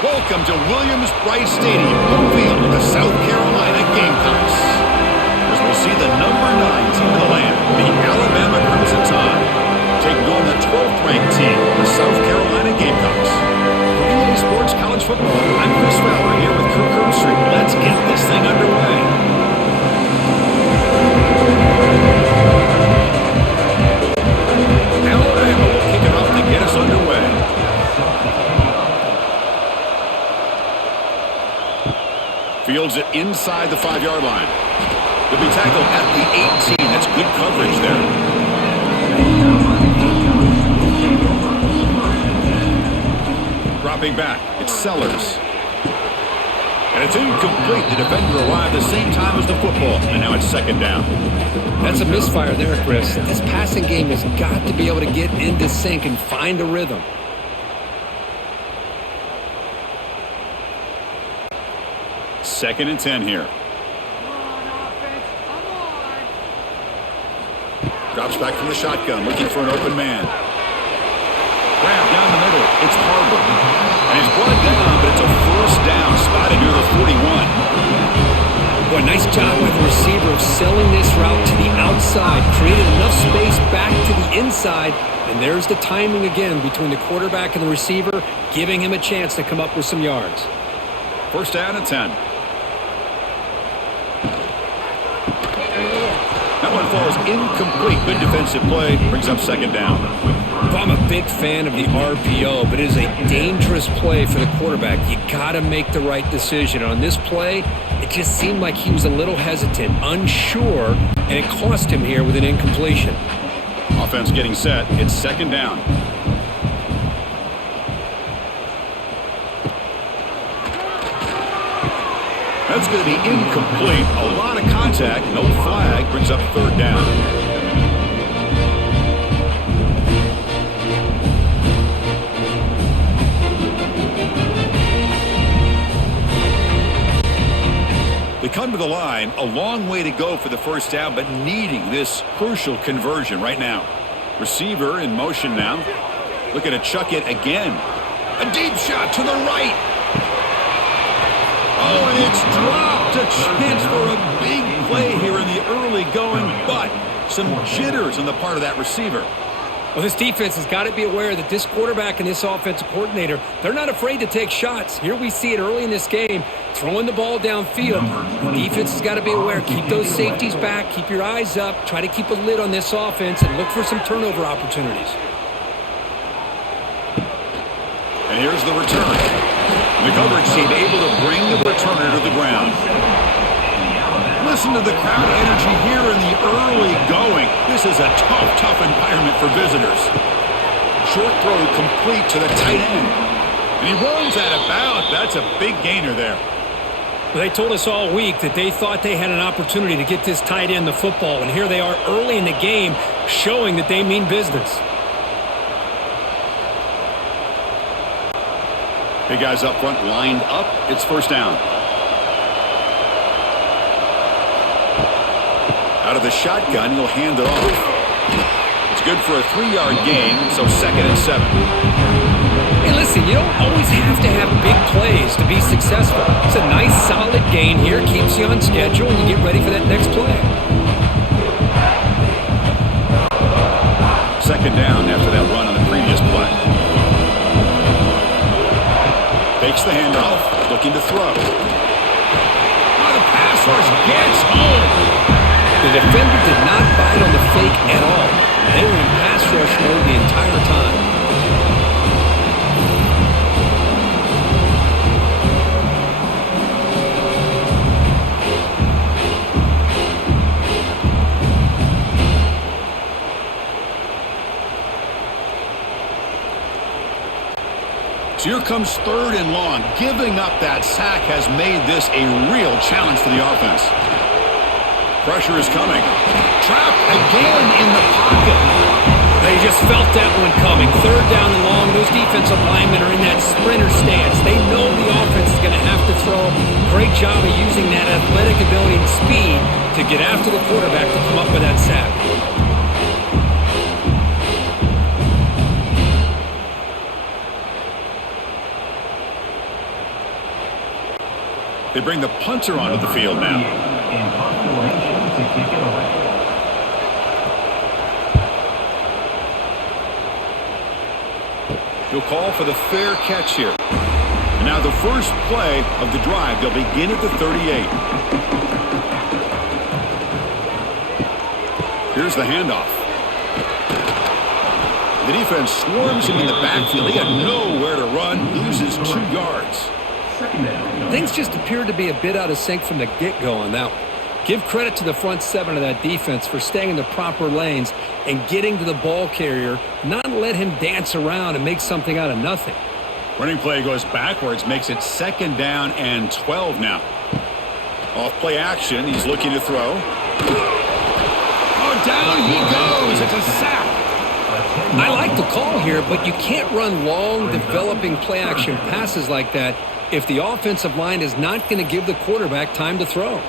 Welcome to Williams-Brice Stadium, home field of the South Carolina Gamecocks. As we'll see the number 9 team in the land, the Alabama Crimson Tide, taking on the 12th-ranked team, the South Carolina Gamecocks. For EA Sports College Football, I'm Chris Fowler here with Kirk Herbstreit. Let's get this thing underway. Alabama will kick it off to get us underway. Fields it inside the 5-yard line. He'll be tackled at the 18. That's good coverage there. Dropping back, it's Sellers. And it's incomplete. The defender arrived the same time as the football, and now it's second down. That's a misfire there, Chris. This passing game has got to be able to get into sync and find a rhythm. Second and 10 here. Drops back from the shotgun, looking for an open man. Grab down the middle. It's Harbor. And he's brought down, but it's a first down, spotted near the 41. Boy, nice job by the receiver of selling this route to the outside. Created enough space back to the inside. And there's the timing again between the quarterback and the receiver, giving him a chance to come up with some yards. First down and 10. That one falls incomplete. Good defensive play. Brings up second down. I'm a big fan of the RPO, but it is a dangerous play for the quarterback. You got to make the right decision. On this play, it just seemed like he was a little hesitant, unsure, and it cost him here with an incompletion. Offense getting set. It's second down. That's going to be incomplete. A lot of contact. No flag. Brings up third down. They come to the line. A long way to go for the first down, but needing this crucial conversion right now. Receiver in motion now. Looking to chuck it again. A deep shot to the right. Oh, and it's dropped. A chance for a big play here in the early going, but some jitters on the part of that receiver. Well, this defense has got to be aware that this quarterback and this offensive coordinator, they're not afraid to take shots. Here we see it early in this game, throwing the ball downfield. The defense has got to be aware. Keep those safeties back. Keep your eyes up. Try to keep a lid on this offense and look for some turnover opportunities. And here's the return. The coverage team able to bring the returner to the ground. Listen to the crowd energy here in the early going. This is a tough environment for visitors. Short throw complete to the tight end. And he rolls that about. That's a big gainer there. Well, they told us all week that they thought they had an opportunity to get this tight end the football. And here they are early in the game showing that they mean business. Big guys up front lined up. It's first down. Out of the shotgun, he'll hand it off. It's good for a 3-yard gain, so second and 7. Hey, listen, you don't always have to have big plays to be successful. It's a nice, solid gain here. Keeps you on schedule, and you get ready for that next play. Second down after that run on the previous play. Fakes the handoff, looking to throw. Oh, the pass rush gets home. The defender did not bite on the fake at all. They were in pass rush mode the entire time. So here comes third and long. Giving up that sack has made this a real challenge for the offense. Pressure is coming. Trapped again in the pocket. They just felt that one coming. Third down and long. Those defensive linemen are in that sprinter stance. They know the offense is going to have to throw. Great job of using that athletic ability and speed to get after the quarterback to come up with that sack. They bring the punter onto the field now. He'll call for the fair catch here. And now the first play of the drive. They'll begin at the 38. Here's the handoff. The defense swarms him in the backfield. He had nowhere to run. Loses 2 yards. Things just appeared to be a bit out of sync from the get-go on that one. Give credit to the front 7 of that defense for staying in the proper lanes and getting to the ball carrier, not let him dance around and make something out of nothing. Running play goes backwards, makes it 2nd down and 12 now. Off play action, he's looking to throw. Oh, down he goes. It's a sack. I like the call here, but you can't run long, developing play-action passes like that if the offensive line is not going to give the quarterback time to throw.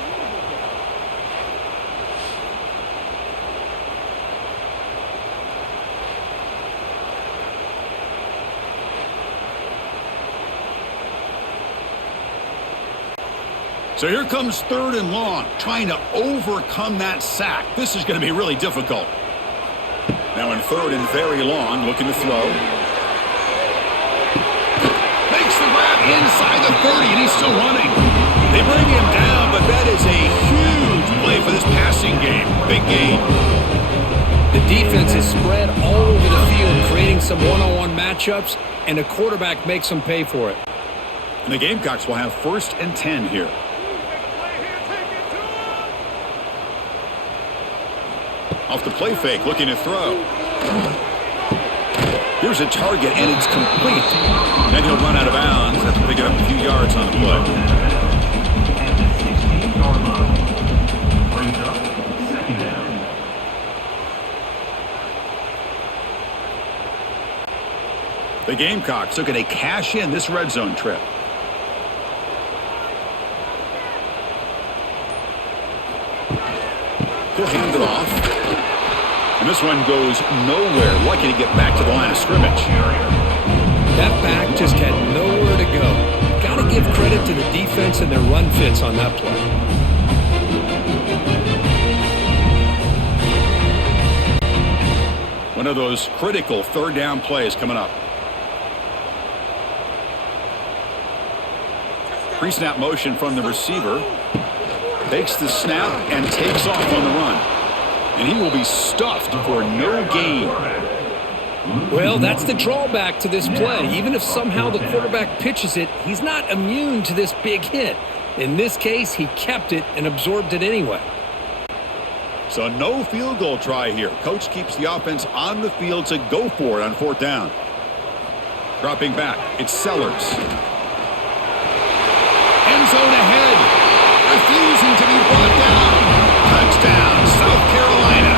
So here comes 3rd and long, trying to overcome that sack. This is going to be really difficult. Now in 3rd and very long, looking to throw. Makes the grab inside the 30, and he's still running. They bring him down, but that is a huge play for this passing game. Big gain. The defense is spread all over the field, creating some one-on-one matchups, and the quarterback makes them pay for it. And the Gamecocks will have 1st and 10 here. Off the play fake, looking to throw. Here's a target, and it's complete. Then he'll run out of bounds. Have to pick it up a few yards on the play. The Gamecocks looking to cash in this red zone trip. He'll hand it off. And this one goes nowhere. Lucky to get back to the line of scrimmage. That back just had nowhere to go. Got to give credit to the defense and their run fits on that play. One of those critical 3rd down plays coming up. Pre-snap motion from the receiver. Takes the snap and takes off on the run. And he will be stuffed for no gain. Well, that's the drawback to this play. Even if somehow the quarterback pitches it, he's not immune to this big hit. In this case, he kept it and absorbed it anyway. So no field goal try here. Coach keeps the offense on the field to go for it on 4th down. Dropping back, it's Sellers. End zone ahead. Refusing to be brought down. Touchdown, South Carolina.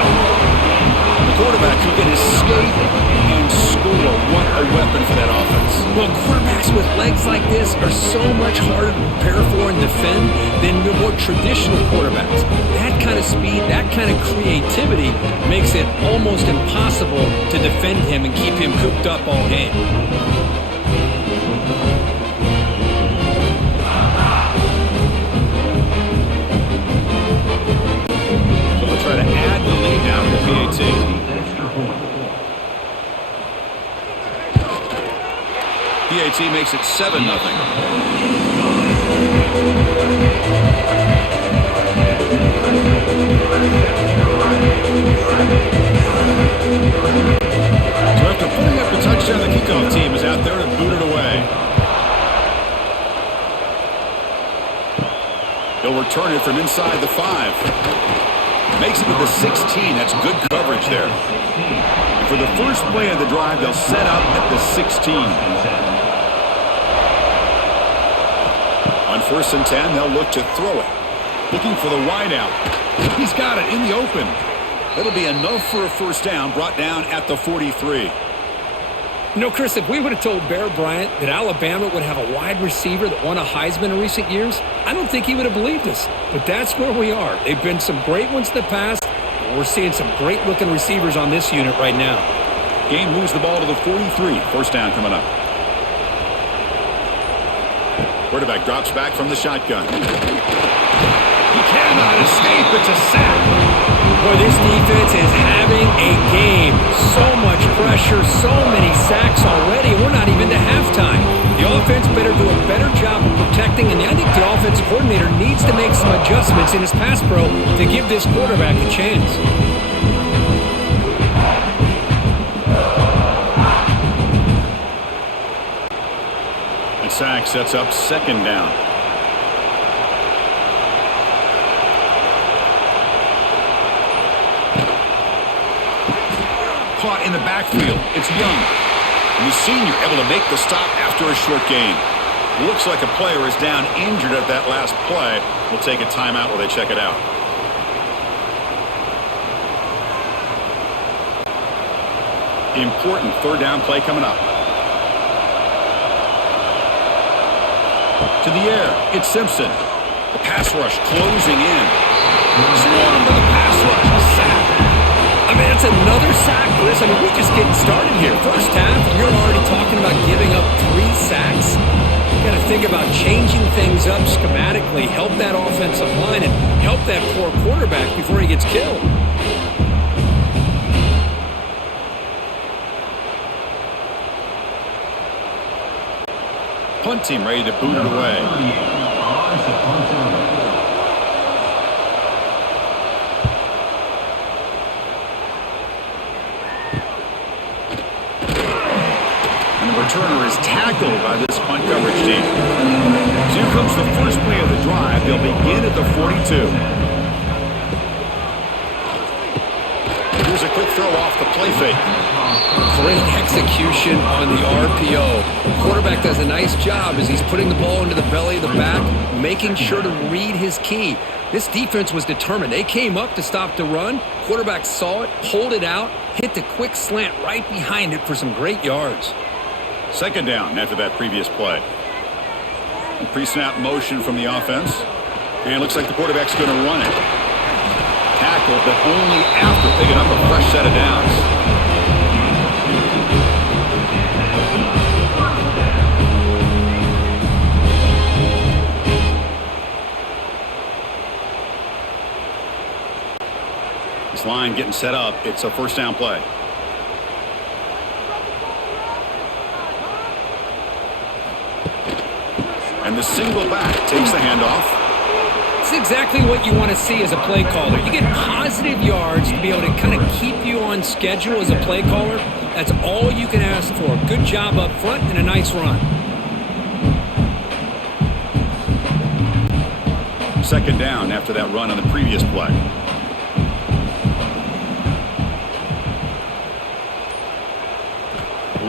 The quarterback who can escape and score. What a weapon for that offense. Well, quarterbacks with legs like this are so much harder to prepare for and defend than the more traditional quarterbacks. That kind of speed, that kind of creativity makes it almost impossible to defend him and keep him cooped up all game. Try to add the lead now to the PAT. PAT makes it 7-0. So after putting up the touchdown, the kickoff team is out there to boot it away. He'll return it from inside the 5. Makes it to the 16. That's good coverage there. And for the first play of the drive, they'll set up at the 16. On 1st and 10, they'll look to throw it. Looking for the wideout. He's got it in the open. That'll be enough for a 1st down, brought down at the 43. You know, Chris, if we would have told Bear Bryant that Alabama would have a wide receiver that won a Heisman in recent years, I don't think he would have believed us. But that's where we are. They've been some great ones in the past, and we're seeing some great-looking receivers on this unit right now. Game moves the ball to the 43. 1st down coming up. Quarterback drops back from the shotgun. He cannot escape. It's a sack. Boy, this defense is having a game. So much pressure, so many sacks already. We're not even to halftime. The offense better do a better job of protecting, and I think the offensive coordinator needs to make some adjustments in his pass pro to give this quarterback a chance. The sack sets up second down. Caught in the backfield. It's Young. And the senior able to make the stop after a short gain. Looks like a player is down injured at that last play. We'll take a timeout while they check it out. Important third down play coming up. To the air. It's Simpson. The pass rush closing in. Swarmed by the pass rush. A sack. I mean, it's another sack, Chris. I mean, we're just getting started here. First half, you're already talking about giving up 3 sacks. You got to think about changing things up schematically, help that offensive line, and help that poor quarterback before he gets killed. Punt team ready to boot it away. And the returner is tackled by this punt coverage team. So here comes the first play of the drive. They'll begin at the 42. Here's a quick throw off the play fake. Great execution on the RPO. Quarterback does a nice job as he's putting the ball into the belly of the back, making sure to read his key. This defense was determined. They came up to stop the run. Quarterback saw it, pulled it out, hit the quick slant right behind it for some great yards. Second down after that previous play. Pre-snap motion from the offense. And it looks like the quarterback's going to run it. Tackled, but only after picking up a fresh set of downs. This line getting set up. It's a first down play. And the single back takes the handoff. It's exactly what you want to see as a play caller. You get positive yards to be able to kind of keep you on schedule as a play caller. That's all you can ask for. Good job up front and a nice run. Second down after that run on the previous play.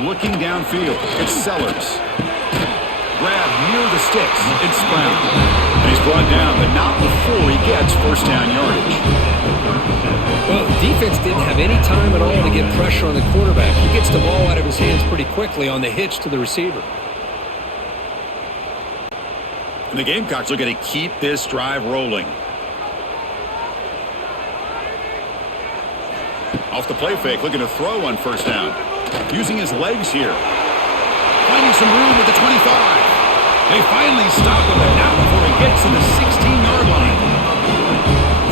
Looking downfield, it's Sellers. Grab near the sticks, it's Brown. And he's brought down, but not before he gets first down yardage. Well, the defense didn't have any time at all to get pressure on the quarterback. He gets the ball out of his hands pretty quickly on the hitch to the receiver. And the Gamecocks are going to keep this drive rolling. Off the play fake, looking to throw on first down. Using his legs here. Finding some room at the 25. They finally stop him, but not before he gets to the 16-yard line.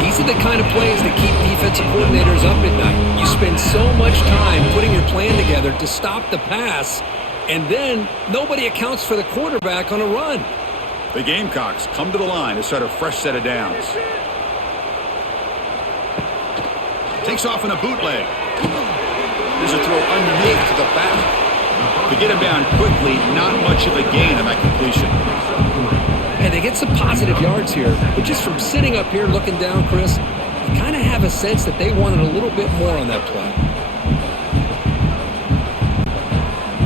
These are the kind of plays that keep defensive coordinators up at night. You spend so much time putting your plan together to stop the pass, and then nobody accounts for the quarterback on a run. The Gamecocks come to the line to start a fresh set of downs. Takes off in a bootleg. There's a throw underneath to the back. To get him down quickly, not much of a gain on that completion. And they get some positive yards here, but just from sitting up here looking down, Chris, you kind of have a sense that they wanted a little bit more on that play.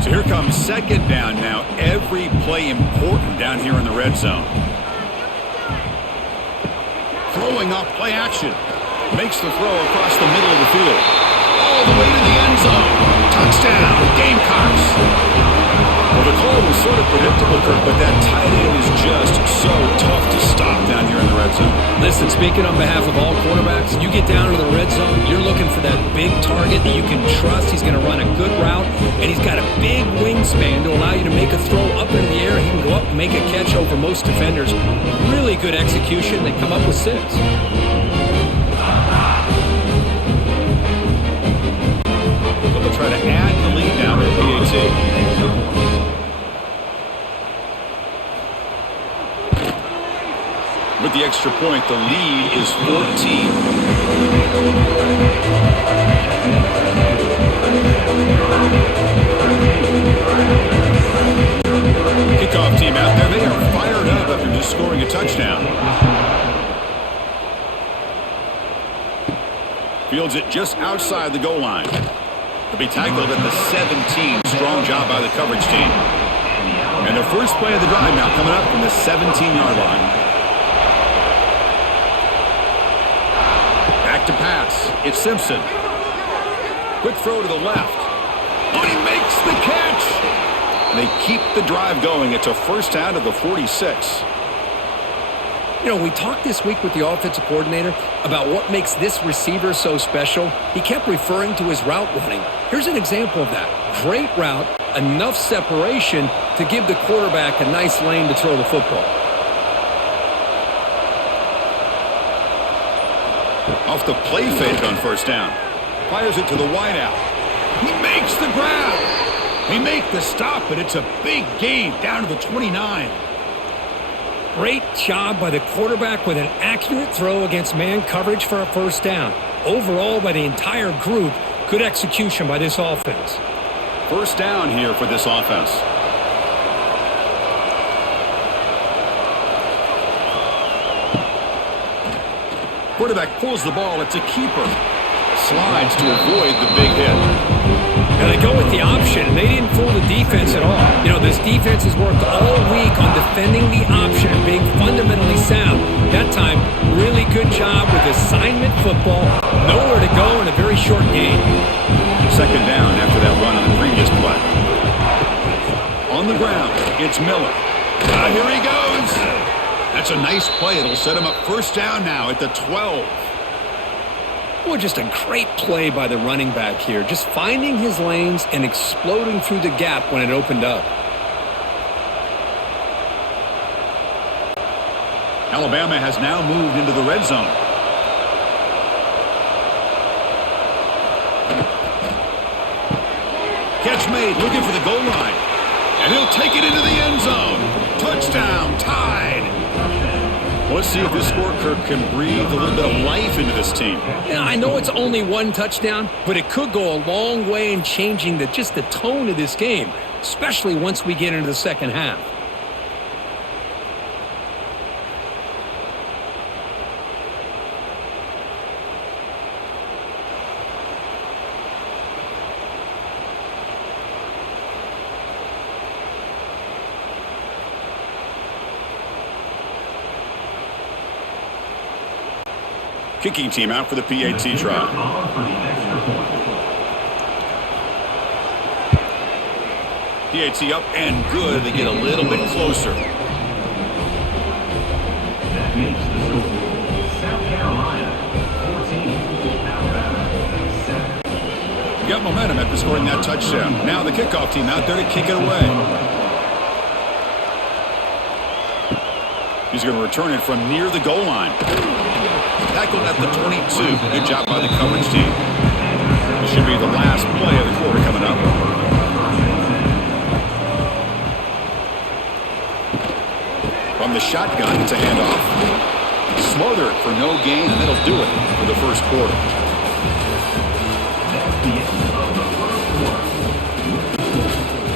So here comes second down now. Every play important down here in the red zone. Throwing off play action. Makes the throw across the middle of the field. All the way to the end zone. Touchdown, Gamecocks. Well, the call was sort of predictable, Kirk, but that tight end is just so tough to stop down here in the red zone. Listen, speaking on behalf of all quarterbacks, you get down to the red zone, you're looking for that big target that you can trust. He's going to run a good route, and he's got a big wingspan to allow you to make a throw up into the air. He can go up and make a catch over most defenders. Really good execution. They come up with 6. So they'll try to add the lead down to PAT. With the extra point, the lead is 14. Kickoff team out there. They are fired up after just scoring a touchdown. Fields it just outside the goal line. To be tackled at the 17. Strong job by the coverage team. And the first play of the drive now coming up from the 17-yard line. To pass. It's Simpson. Quick throw to the left. Oh, he makes the catch. And they keep the drive going. It's a first down to the 46. You know, we talked this week with the offensive coordinator about what makes this receiver so special. He kept referring to his route running. Here's an example of that. Great route, enough separation to give the quarterback a nice lane to throw the football. Off the play fake on first down. Fires it to the wideout. He makes the grab. They make the stop, but it's a big gain down to the 29. Great job by the quarterback with an accurate throw against man coverage for a first down. Overall, by the entire group, good execution by this offense. First down here for this offense. Quarterback pulls the ball. It's a keeper. Slides to avoid the big hit. Now they go with the option, and they didn't fool the defense at all. You know, this defense has worked all week on defending the option and being fundamentally sound. That time, really good job with assignment football. Nowhere to go in a very short game. Second down after that run on the previous play. On the ground, it's Miller. Here he goes. That's a nice play. It'll set him up first down now at the 12. Boy, just a great play by the running back here. Just finding his lanes and exploding through the gap when it opened up. Alabama has now moved into the red zone. Catch made, looking for the goal line. And he'll take it into the end zone. Touchdown, tied. Let's see if this scorecard can breathe a little bit of life into this team. Yeah, I know it's only one touchdown, but it could go a long way in changing just the tone of this game, especially once we get into the second half. Kicking team out for the PAT try. PAT up and good. They get a little bit closer. Got momentum after scoring that touchdown. Now the kickoff team out there to kick it away. He's going to return it from near the goal line. Tackled at the 22. Good job by the coverage team. This should be the last play of the quarter coming up. From the shotgun, it's a handoff. Smothered for no gain, and that'll do it for the first quarter.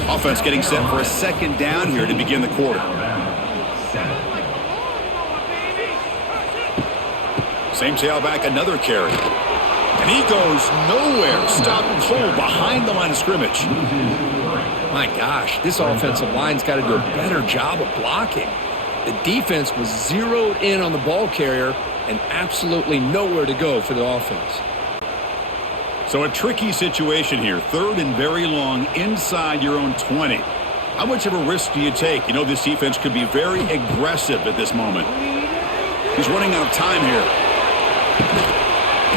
Offense getting set for a second down here to begin the quarter. Same tailback, another carry. And he goes nowhere. Stop and hold behind the line of scrimmage. My gosh, this offensive line's got to do a better job of blocking. The defense was zeroed in on the ball carrier and absolutely nowhere to go for the offense. So a tricky situation here. Third and very long inside your own 20. How much of a risk do you take? You know, this defense could be very aggressive at this moment. He's running out of time here.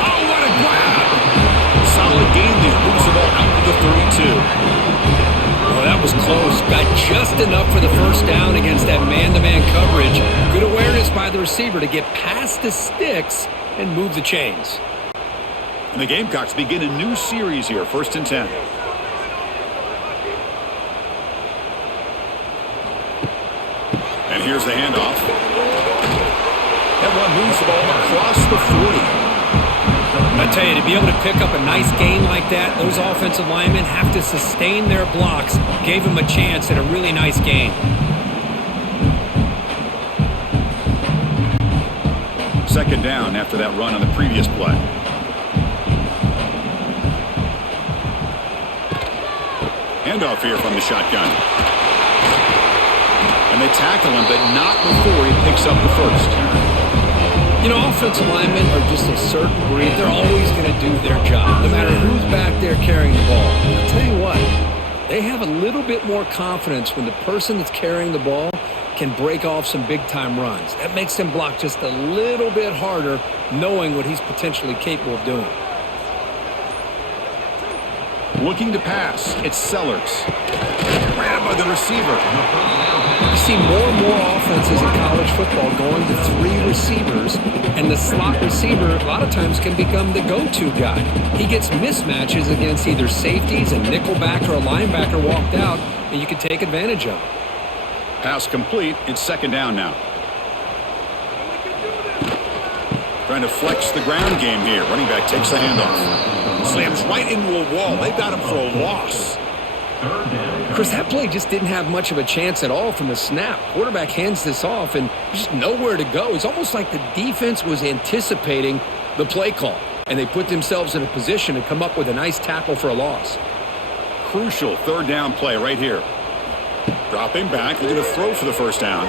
Oh, what a grab! Solid gain there. Moves the ball out to the 32. Oh, that was close. Got just enough for the first down against that man-to-man coverage. Good awareness by the receiver to get past the sticks and move the chains. And the Gamecocks begin a new series here, 1st and 10. And here's the handoff. That one moves the ball across the 40. I tell you, to be able to pick up a nice gain like that, those offensive linemen have to sustain their blocks. Gave them a chance at a really nice gain. Second down after that run on the previous play. Handoff here from the shotgun. And they tackle him, but not before he picks up the first. You know, offensive linemen are just a certain breed. They're always going to do their job, no matter who's back there carrying the ball. I'll tell you what, they have a little bit more confidence when the person that's carrying the ball can break off some big-time runs. That makes them block just a little bit harder, knowing what he's potentially capable of doing. Looking to pass, it's Sellers. Grabbed by the receiver. You see more and more offenses in college football going to 3 receivers, and the slot receiver a lot of times can become the go-to guy. He gets mismatches against either safeties, a nickelback, or a linebacker walked out, and you can take advantage of it. Pass complete. It's second down now. Trying to flex the ground game here. Running back takes the handoff. Slams right into a wall. They've got him for a loss. Chris, that play just didn't have much of a chance at all from the snap. Quarterback hands this off and just nowhere to go. It's almost like the defense was anticipating the play call, and they put themselves in a position to come up with a nice tackle for a loss. Crucial third down play right here. Dropping back, they're going to throw for the first down.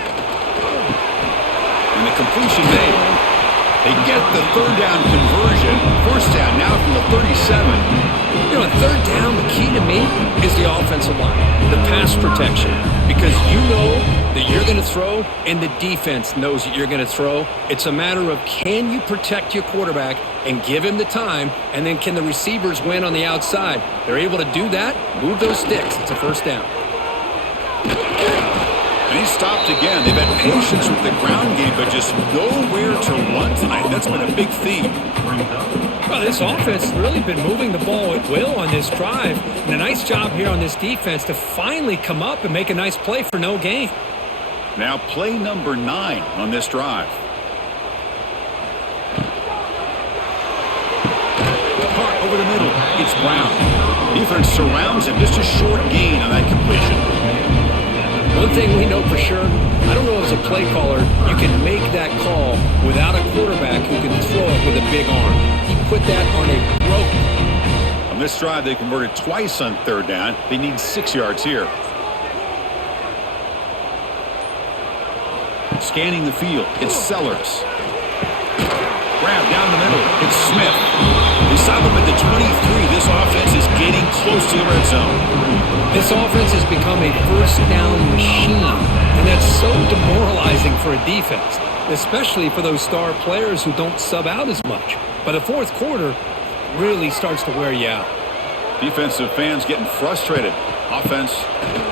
And the completion made. They get the third down conversion. First down now from the 37. You know, third down, the key to me is the offensive line, the pass protection, because you know that you're going to throw and the defense knows that you're going to throw. It's a matter of, can you protect your quarterback and give him the time, and then can the receivers win on the outside? They're able to do that, move those sticks. It's a first down. And he stopped again. They've had patience with the ground game, but just nowhere to run tonight. That's been a big theme. Well, this offense has really been moving the ball at will on this drive. And a nice job here on this defense to finally come up and make a nice play for no gain. Now play number 9 on this drive. Caught over the middle. It's Brown. Defense surrounds him. Just a short gain on that completion. One thing we know for sure, I don't know as a play caller, you can make that call without a quarterback who can throw it with a big arm. He put that on a rope. On this drive, they converted twice on third down. They need 6 yards here. Scanning the field, it's Sellers. Grab down the middle, it's Smith. They stop him at the 23. This offense is getting close to the red zone. This offense has become a first down machine, and that's so demoralizing for a defense, especially for those star players who don't sub out as much. By the fourth quarter, it really starts to wear you out. Defensive fans getting frustrated. Offense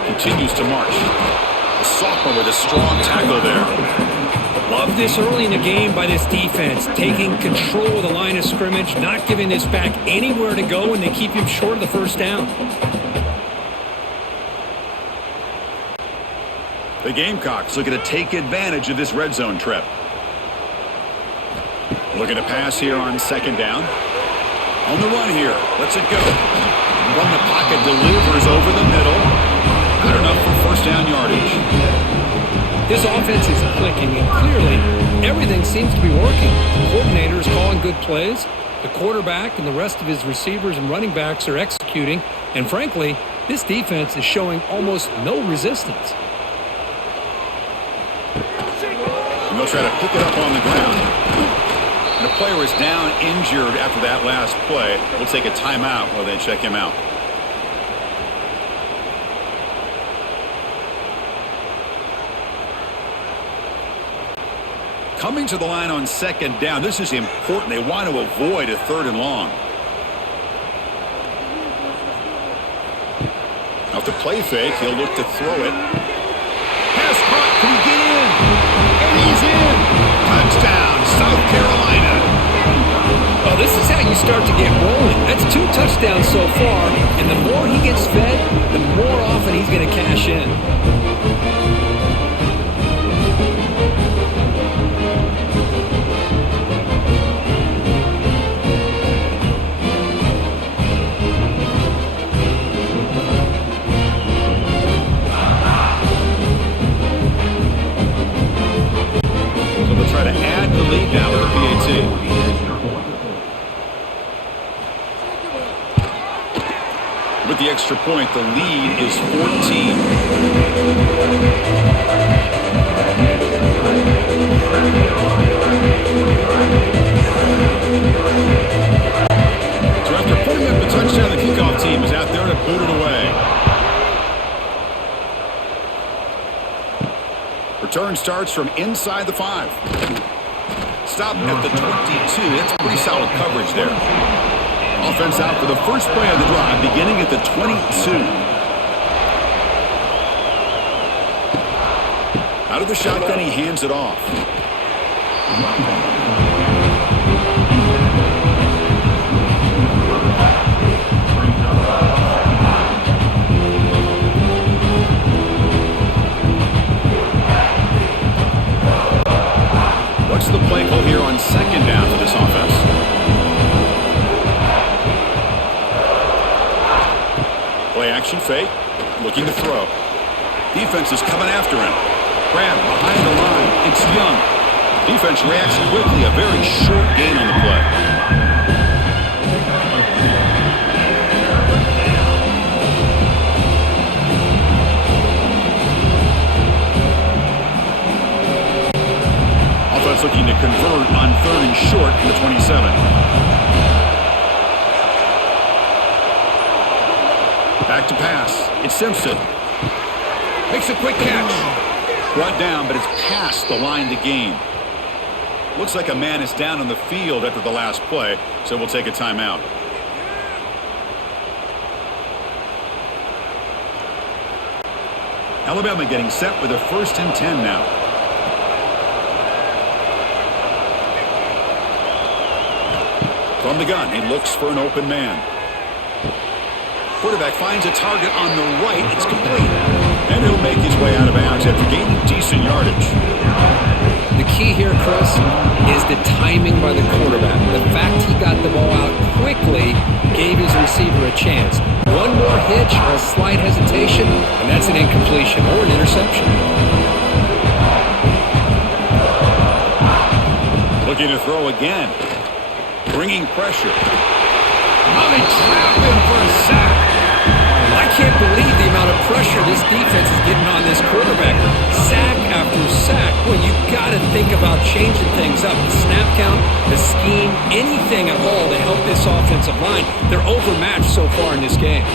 continues to march. The sophomore with a strong tackle there. Love this early in the game by this defense, taking control of the line of scrimmage, not giving this back anywhere to go, and they keep him short of the first down. The Gamecocks looking to take advantage of this red zone trip. Looking to pass here on second down. On the run here. Lets it go. From the pocket, delivers over the middle. Not enough for first down yardage. This offense is clicking, and clearly everything seems to be working. The coordinator is calling good plays. The quarterback and the rest of his receivers and running backs are executing. And frankly, this defense is showing almost no resistance. And they'll try to pick it up on the ground. And the player is down injured after that last play. We'll take a timeout while they check him out. coming to the line on second down. This is important. They want to avoid a 3rd and long. Off the play fake, he'll look to throw it. Pass caught. Can he get in? And he's in. Touchdown, South Carolina. Well, this is how you start to get rolling. That's 2 touchdowns so far, and the more he gets fed, the more often he's going to cash in. So they'll try to add the lead now with a PAT. With the extra point, the lead is 14. So after putting up the touchdown, the kickoff team is out there to boot it away. Return starts from inside the 5. Stop at the 22. That's pretty solid coverage there. Offense out for the first play of the drive, beginning at the 22. Out of the shotgun, he hands it off. What's the play call here on second down for this offense? Play action fake, looking to throw. Defense is coming after him. Grab behind the line. It's Young. Defense reacts quickly. A very short gain on the play. Offense looking to convert on 3rd and short from the 27. Back to pass. It's Simpson. Makes a quick catch. Brought down, but it's past the line to gain. Looks like a man is down on the field after the last play, so we'll take a timeout. Alabama getting set with a 1st and 10 now. From the gun, he looks for an open man. Quarterback finds a target on the right. It's complete. And he'll make his way out of bounds after gaining decent yardage. The key here, Chris, is the timing by the quarterback. The fact he got the ball out quickly gave his receiver a chance. One more hitch or a slight hesitation, and that's an incompletion or an interception. Looking to throw again. Bringing pressure. Oh, they trap him for a sack. I can't believe the amount of pressure this defense is getting on this quarterback. Sack after sack. Well, you got to think about changing things up. The snap count, the scheme, anything at all to help this offensive line. They're overmatched so far in this game.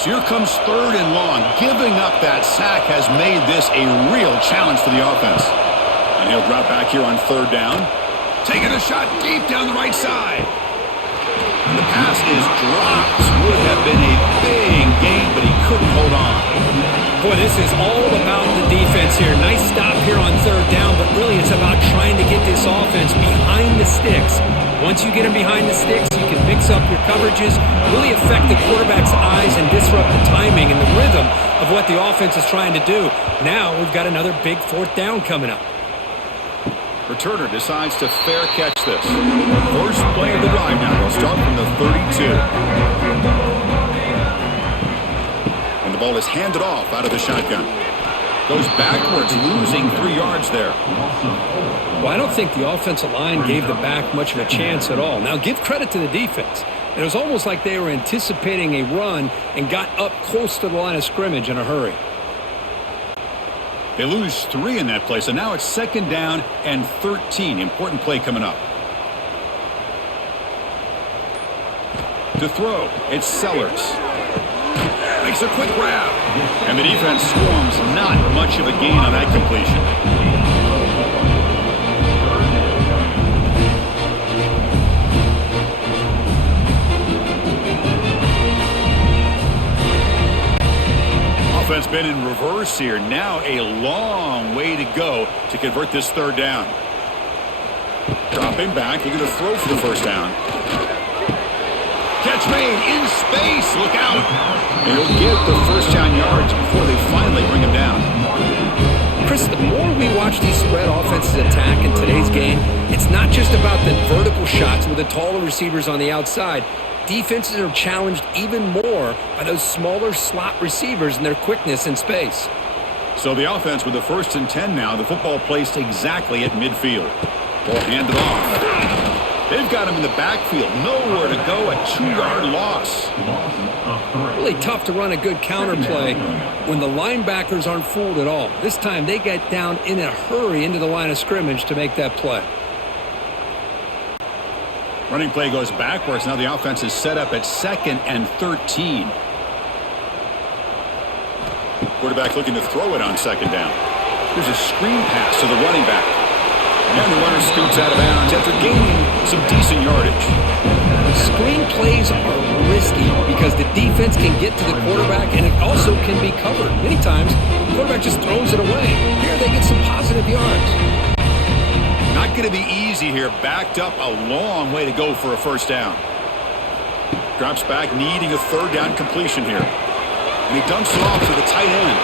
So here comes 3rd and long. Giving up that sack has made this a real challenge for the offense. And he'll drop back here on 3rd down. Taking a shot deep down the right side. And the pass is dropped. Would have been a big gain, but he couldn't hold on. Boy, this is all about the defense here. Nice stop here on 3rd down, but really it's about trying to get this offense behind the sticks. Once you get them behind the sticks, you can mix up your coverages, really affect the quarterback's eyes and disrupt the timing and the rhythm of what the offense is trying to do. Now we've got another big 4th down coming up. Returner decides to fair catch this. First play of the drive now. They'll start from the 32. And the ball is handed off out of the shotgun. Goes backwards, losing 3 yards there. Well, I don't think the offensive line gave the back much of a chance at all. Now, give credit to the defense. It was almost like they were anticipating a run and got up close to the line of scrimmage in a hurry. They lose 3 in that play, so now it's 2nd down and 13. Important play coming up. To throw, it's Sellers. Makes a quick grab. And the defense swarms, not much of a gain on that completion. Offense been in reverse here. Now a long way to go to convert this third down. Dropping back, looking to throw for the first down. Catch made in space. Look out. And he'll get the first down yards before they finally bring him down. Chris, the more we watch these spread offenses attack in today's game, it's not just about the vertical shots with the taller receivers on the outside. Defenses are challenged even more by those smaller slot receivers and their quickness in space. So the offense with the 1st and 10 now. The football placed exactly at midfield. Ball handed off. They've got him in the backfield. Nowhere to go. A 2-yard loss. Really tough to run a good counter play when the linebackers aren't fooled at all. This time they get down in a hurry into the line of scrimmage to make that play. Running play goes backwards. Now the offense is set up at 2nd and 13. Quarterback looking to throw it on 2nd down. There's a screen pass to the running back. And the runner scoots out of bounds after gaining some decent yardage. Screen plays are risky because the defense can get to the quarterback and it also can be covered. Many times, the quarterback just throws it away. Here they get some positive yards. Not going to be easy here. Backed up a long way to go for a first down. Drops back, needing a 3rd down completion here. And he dumps it off to the tight end.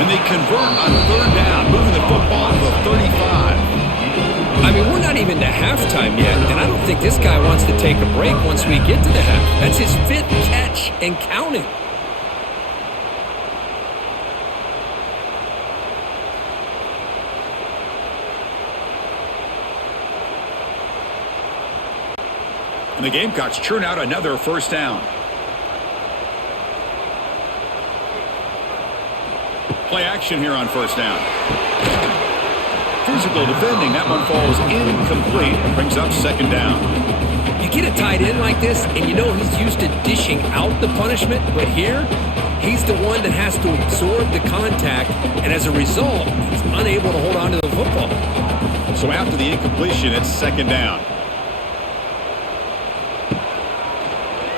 And they convert on 3rd down, moving the football to the 35. I mean, we're not even to halftime yet, and I don't think this guy wants to take a break once we get to the half. That's his 5th catch and counting. And the Gamecocks churn out another first down. Play action here on 1st down. Physical defending. That one falls incomplete. Brings up 2nd down. You get a tight end like this, and you know he's used to dishing out the punishment, but here, he's the one that has to absorb the contact, and as a result, he's unable to hold on to the football. So after the incompletion, it's 2nd down.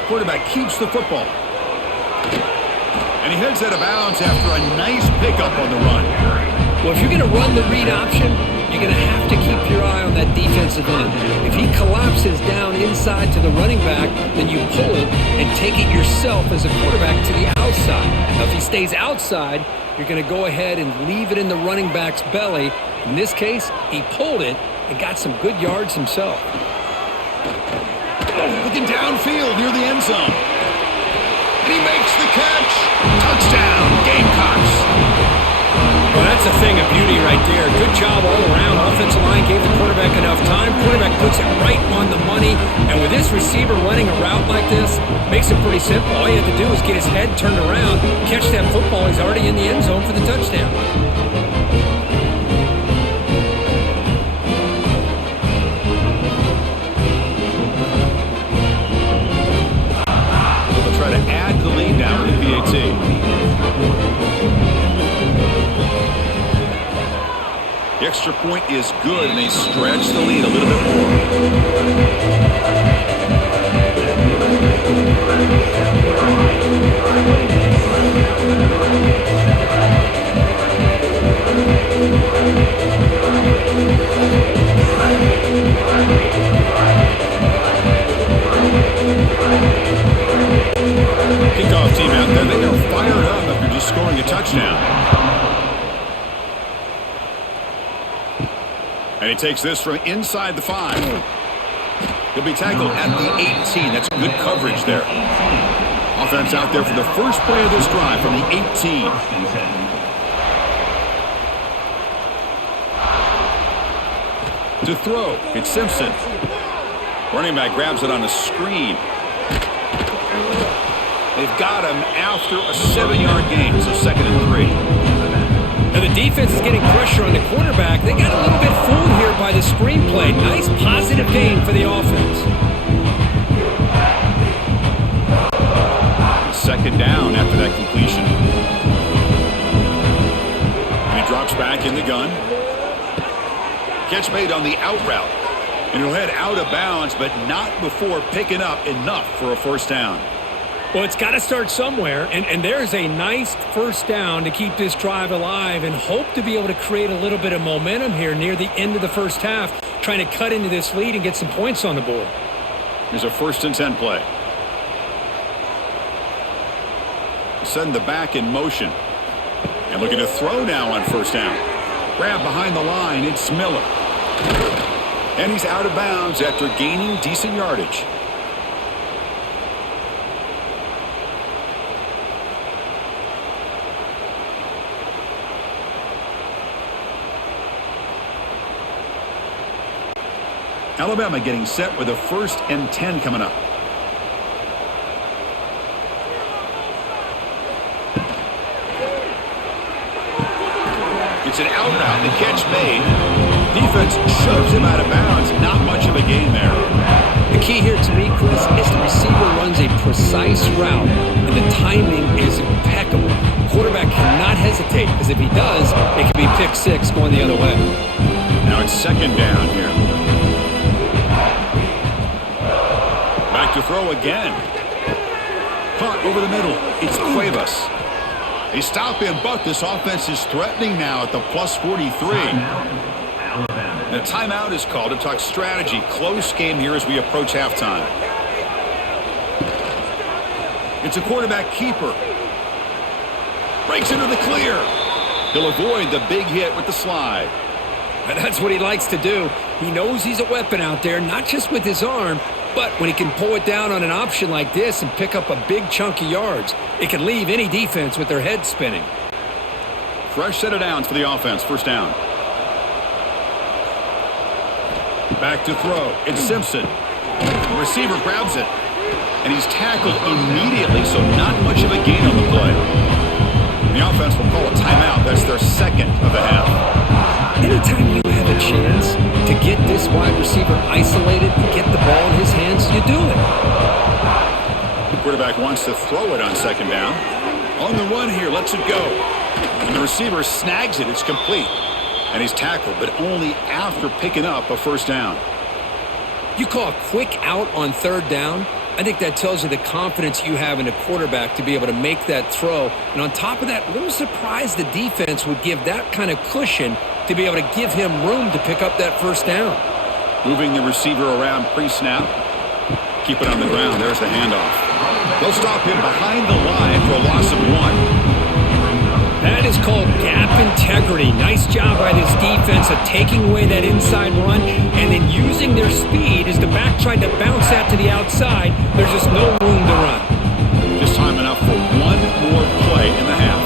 Quarterback keeps the football. And he heads out of bounds after a nice pickup on the run. Well, if you're going to run the read option, you're going to have to keep your eye on that defensive end. If he collapses down inside to the running back, then you pull it and take it yourself as a quarterback to the outside. Now, if he stays outside, you're going to go ahead and leave it in the running back's belly. In this case, he pulled it and got some good yards himself. Looking downfield near the end zone. And he makes the catch. Touchdown, Gamecocks. Well, that's a thing of beauty right there. Good job all around. Offensive line gave the quarterback enough time. Quarterback puts it right on the money. And with this receiver running a route like this, makes it pretty simple. All you have to do is get his head turned around, catch that football. He's already in the end zone for the touchdown. They'll try to add to the lead now with the PAT. The extra point is good, and they stretch the lead a little bit more. Kickoff team out there, they are fired up after just scoring a touchdown. And he takes this from inside the 5. He'll be tackled at the 18. That's good coverage there. Offense out there for the first play of this drive from the 18. To throw, it's Simpson. Running back grabs it on the screen. They've got him after a 7-yard gain, so 2nd and 3. Now the defense is getting pressure on the quarterback. They got a little bit fooled here by the screenplay. Nice positive gain for the offense. 2nd down after that completion. back in the gun. Catch made on the out route. And he'll head out of bounds, but not before picking up enough for a first down. Well, it's got to start somewhere, and there's a nice first down to keep this drive alive and hope to be able to create a little bit of momentum here near the end of the first half, trying to cut into this lead and get some points on the board. Here's a 1st and 10 play. Send the back in motion. And looking to throw now on first down. Grab behind the line, it's Miller. And he's out of bounds after gaining decent yardage. Alabama getting set with a 1st and 10 coming up. It's an out route, the catch made. Defense shoves him out of bounds. Not much of a gain there. The key here to me, Chris, is the receiver runs a precise route, and the timing is impeccable. Quarterback cannot hesitate, because if he does, it could be pick 6 going the other way. Now it's 2nd down here. Back to throw again. Caught over the middle. It's Cuevas. They stop him, but this offense is threatening now at the plus 43. The timeout is called to talk strategy. Close game here as we approach halftime. It's a quarterback keeper. Breaks into the clear. He'll avoid the big hit with the slide. And that's what he likes to do. He knows he's a weapon out there, not just with his arm, but when he can pull it down on an option like this and pick up a big chunk of yards, it can leave any defense with their head spinning. Fresh set of downs for the offense. First down. Back to throw. It's Simpson. The receiver grabs it. And he's tackled immediately, so not much of a gain on the play. The offense will call a timeout. That's their 2nd of the half. Anytime you have a chance to get this wide receiver isolated and get the ball in his hands, you do it. The quarterback wants to throw it on 2nd down. On the run here, lets it go. And the receiver snags it. It's complete. And he's tackled, but only after picking up a first down. You call a quick out on 3rd down. I think that tells you the confidence you have in a quarterback to be able to make that throw. And on top of that, a little surprised the defense would give that kind of cushion to be able to give him room to pick up that first down. Moving the receiver around pre-snap. Keep it on the ground. There's the handoff. They'll stop him behind the line for a loss of 1. That is called gap integrity. Nice job by this defense of taking away that inside run and then using their speed as the back tried to bounce that to the outside. There's just no room to run. Just time enough for one more play in the half.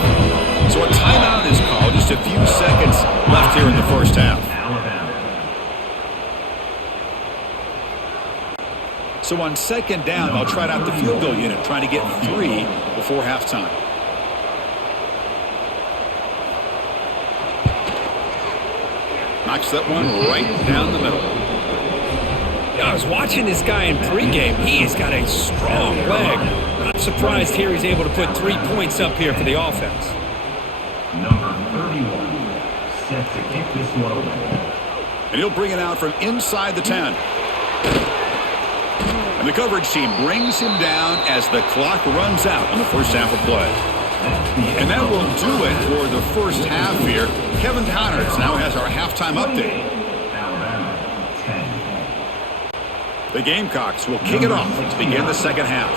So a timeout is called. Just a few seconds left here in the first half. So on 2nd down, they'll try out the field goal unit, trying to get 3 before halftime. Knocks that one right down the middle. I was watching this guy in pregame. He has got a strong leg. Not surprised here he's able to put 3 points up here for the offense. Number 31 set to kick this one away. And he'll bring it out from inside the 10. And the coverage team brings him down as the clock runs out on the first half of play. And that will do it for the first half here. Kevin Connors now has our halftime update. The Gamecocks will kick it off to begin the second half.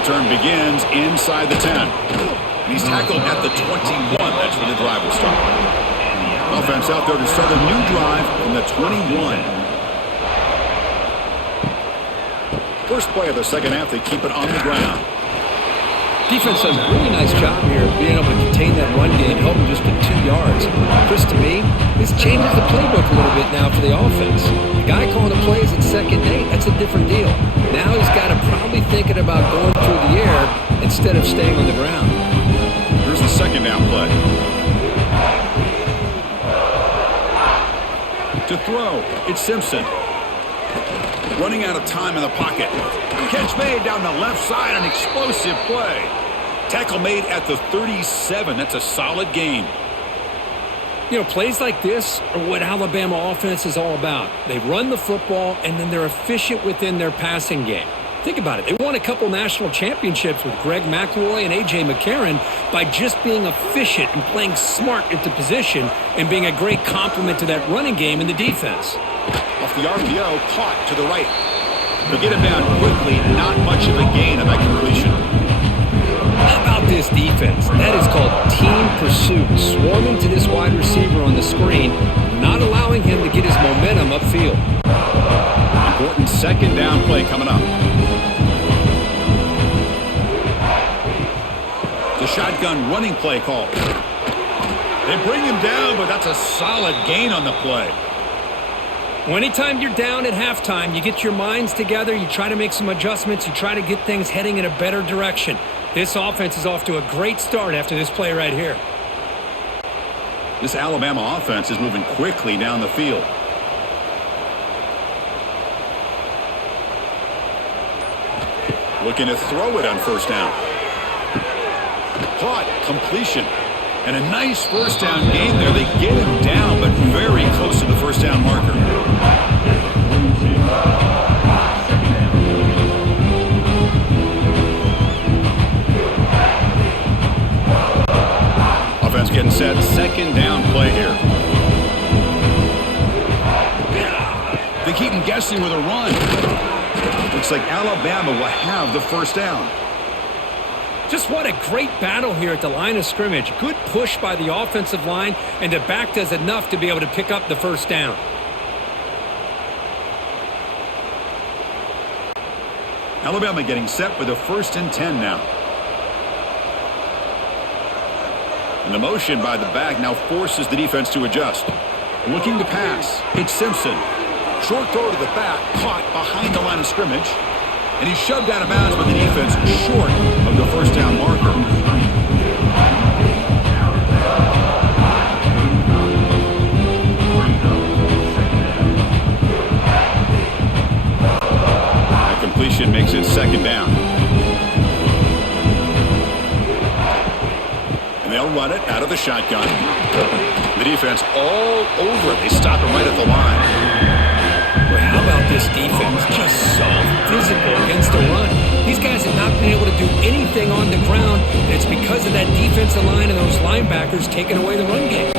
Return begins inside the 10. And he's tackled at the 21. That's where the drive will start. Offense out there to start a new drive from the 21. First play of the second half, they keep it on the ground. Defense does a really nice job here of being able to contain that run game, help them just get 2 yards. Chris, to me, this changes the playbook a little bit now for the offense. The guy calling the plays at 2nd and 8, that's a different deal. Now he's got to probably thinking about going through the air instead of staying on the ground. Here's the 2nd down play. To throw, it's Simpson. Running out of time in the pocket. Catch made down the left side, an explosive play. Tackle made at the 37. That's a solid gain. You know, plays like this are what Alabama offense is all about. They run the football, and then they're efficient within their passing game. Think about it. They won a couple national championships with Greg McElroy and A.J. McCarron by just being efficient and playing smart into position and being a great complement to that running game in the defense. Off the RPO, caught to the right. They'll get him down quickly. Not much of a gain on that completion. How about this defense? That is called team pursuit. Swarming to this wide receiver on the screen, not allowing him to get his momentum upfield. Important second down play coming up. The shotgun running play call. They bring him down, but that's a solid gain on the play. Well, anytime you're down at halftime, you get your minds together, you try to make some adjustments, you try to get things heading in a better direction. This offense is off to a great start after this play right here. This Alabama offense is moving quickly down the field. Looking to throw it on first down. Caught, completion. And a nice first down gain there. They get him down, but very close to the first down marker. Offense getting set. Second down play here. They keep him guessing with a run. Looks like Alabama will have the first down. Just what a great battle here at the line of scrimmage. Good push by the offensive line, and the back does enough to be able to pick up the first down. Alabama getting set with a 1st and 10 now. And the motion by the back now forces the defense to adjust. Looking to pass. It's Simpson. Short throw to the back, caught behind the line of scrimmage. And he's shoved out of bounds by the defense short of the first down marker. That completion makes it second down. And they'll run it out of the shotgun. The defense all over it. They stop him right at the line. How about this defense? Just so physical against the run. These guys have not been able to do anything on the ground, and it's because of that defensive line and those linebackers taking away the run game.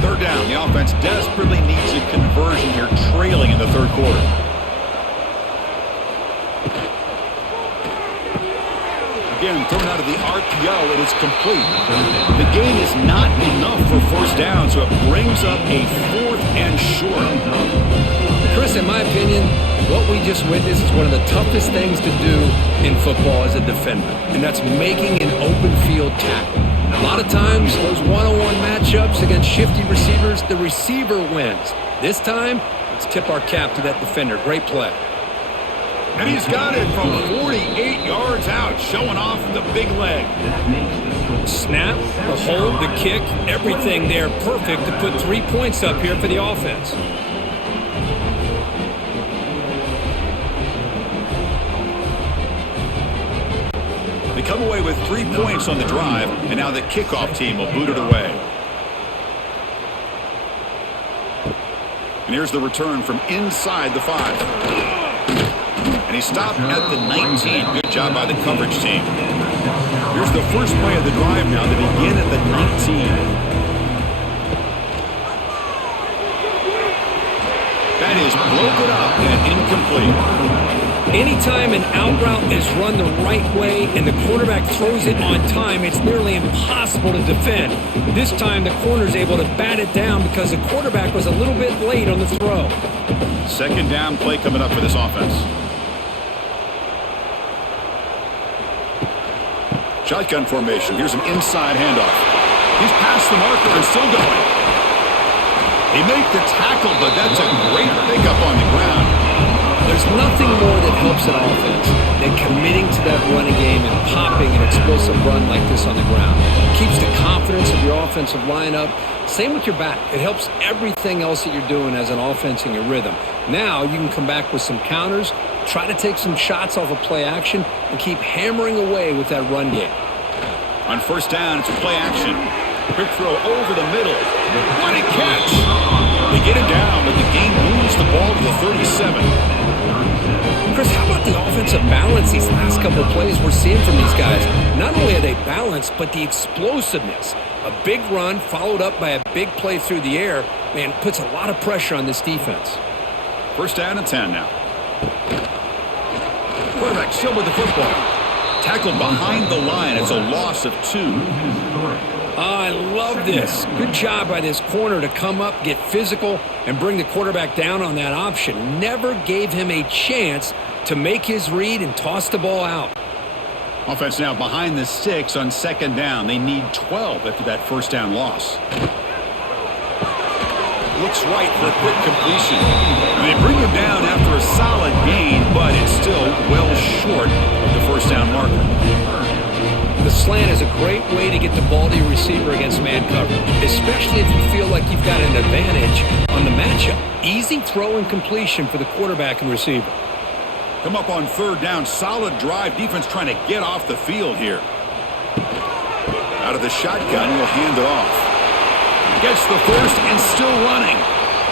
Third down. The offense desperately needs a conversion here, trailing in the third quarter. Again, thrown out of the RPO, and it's complete. The gain is not enough for first down, so it brings up a 4th and short. Chris, in my opinion, what we just witnessed is one of the toughest things to do in football as a defender, and that's making an open field tackle. A lot of times, those one-on-one matchups against shifty receivers, the receiver wins. This time, let's tip our cap to that defender. Great play. And he's got it from 48 yards out, showing off the big leg. Snap, the hold, the kick, everything there perfect to put 3 points up here for the offense. They come away with 3 points on the drive, and now the kickoff team will boot it away. And here's the return from inside the 5. And he stopped at the 19. Good job by the coverage team. Here's the first play of the drive now. They begin at the 19. That is broken up and incomplete. Anytime an out route is run the right way and the quarterback throws it on time, it's nearly impossible to defend. This time, the corner's able to bat it down because the quarterback was a little bit late on the throw. Second down play coming up for this offense. Shotgun formation. Here's an inside handoff. He's past the marker and still going. They make the tackle, but that's a great pickup on the ground. There's nothing more that helps an offense than committing to that running game and popping an explosive run like this on the ground. It keeps the confidence of your offensive lineup. Same with your back. It helps everything else that you're doing as an offense in your rhythm. Now you can come back with some counters, try to take some shots off of play action, and keep hammering away with that run game. On first down, it's a play action. Quick throw over the middle. What a catch! They get him down, but the game moves the ball to the 37. Chris, how about the offensive balance these last couple of plays we're seeing from these guys? Not only are they balanced, but the explosiveness. A big run followed up by a big play through the air, man, puts a lot of pressure on this defense. First down and 10 now. Quarterback still with the football. Tackled behind the line. It's a loss of 2. Oh, I love this. Good job by this corner to come up, get physical, and bring the quarterback down on that option. Never gave him a chance to make his read and toss the ball out. Offense now behind the 6 on second down. They need 12 after that first down loss. Looks right for a quick completion. And they bring him down after a solid gain, but it's still well short of the first down marker. The slant is a great way to get the ball to your receiver against man coverage, especially if you feel like you've got an advantage on the matchup. Easy throw and completion for the quarterback and receiver. Come up on third down. Solid drive. Defense trying to get off the field here. Out of the shotgun, he'll hand it off. Gets the first and still running.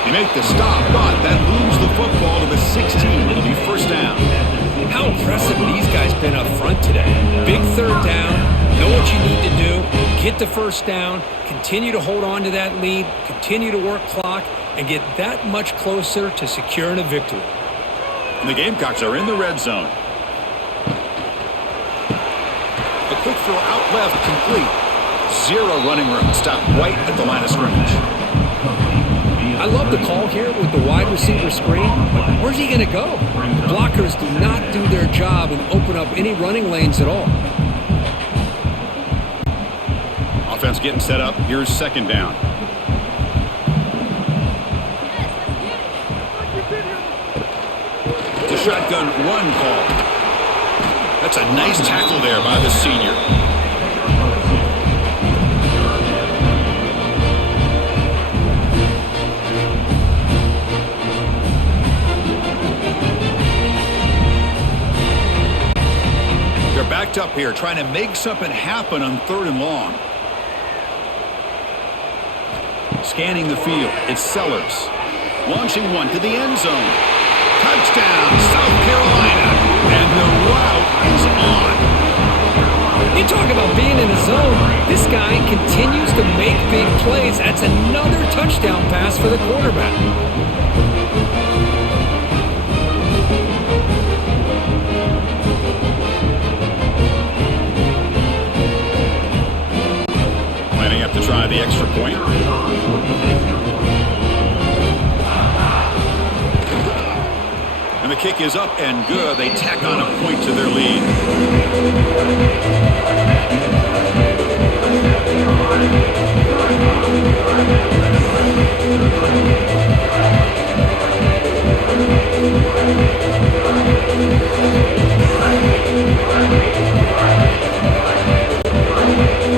They make the stop, but that moves the football to the 16. It'll be first down. How impressive have these guys been up front today? Big third down, know what you need to do, get the first down, continue to hold on to that lead, continue to work clock, and get that much closer to securing a victory. And the Gamecocks are in the red zone. A quick throw out left, complete. 0 running room. Stop right at the line of scrimmage. I love the call here with the wide receiver screen, but where's he going to go? The blockers do not do their job and open up any running lanes at all. Offense getting set up. Here's second down. The shotgun run call. That's a nice tackle there by the senior. Backed up here, trying to make something happen on third and long. Scanning the field, it's Sellers. Launching one to the end zone. Touchdown, South Carolina. And the route is on. You talk about being in the zone. This guy continues to make big plays. That's another touchdown pass for the quarterback. Up to try the extra point. And the kick is up and good. They tack on a point to their lead.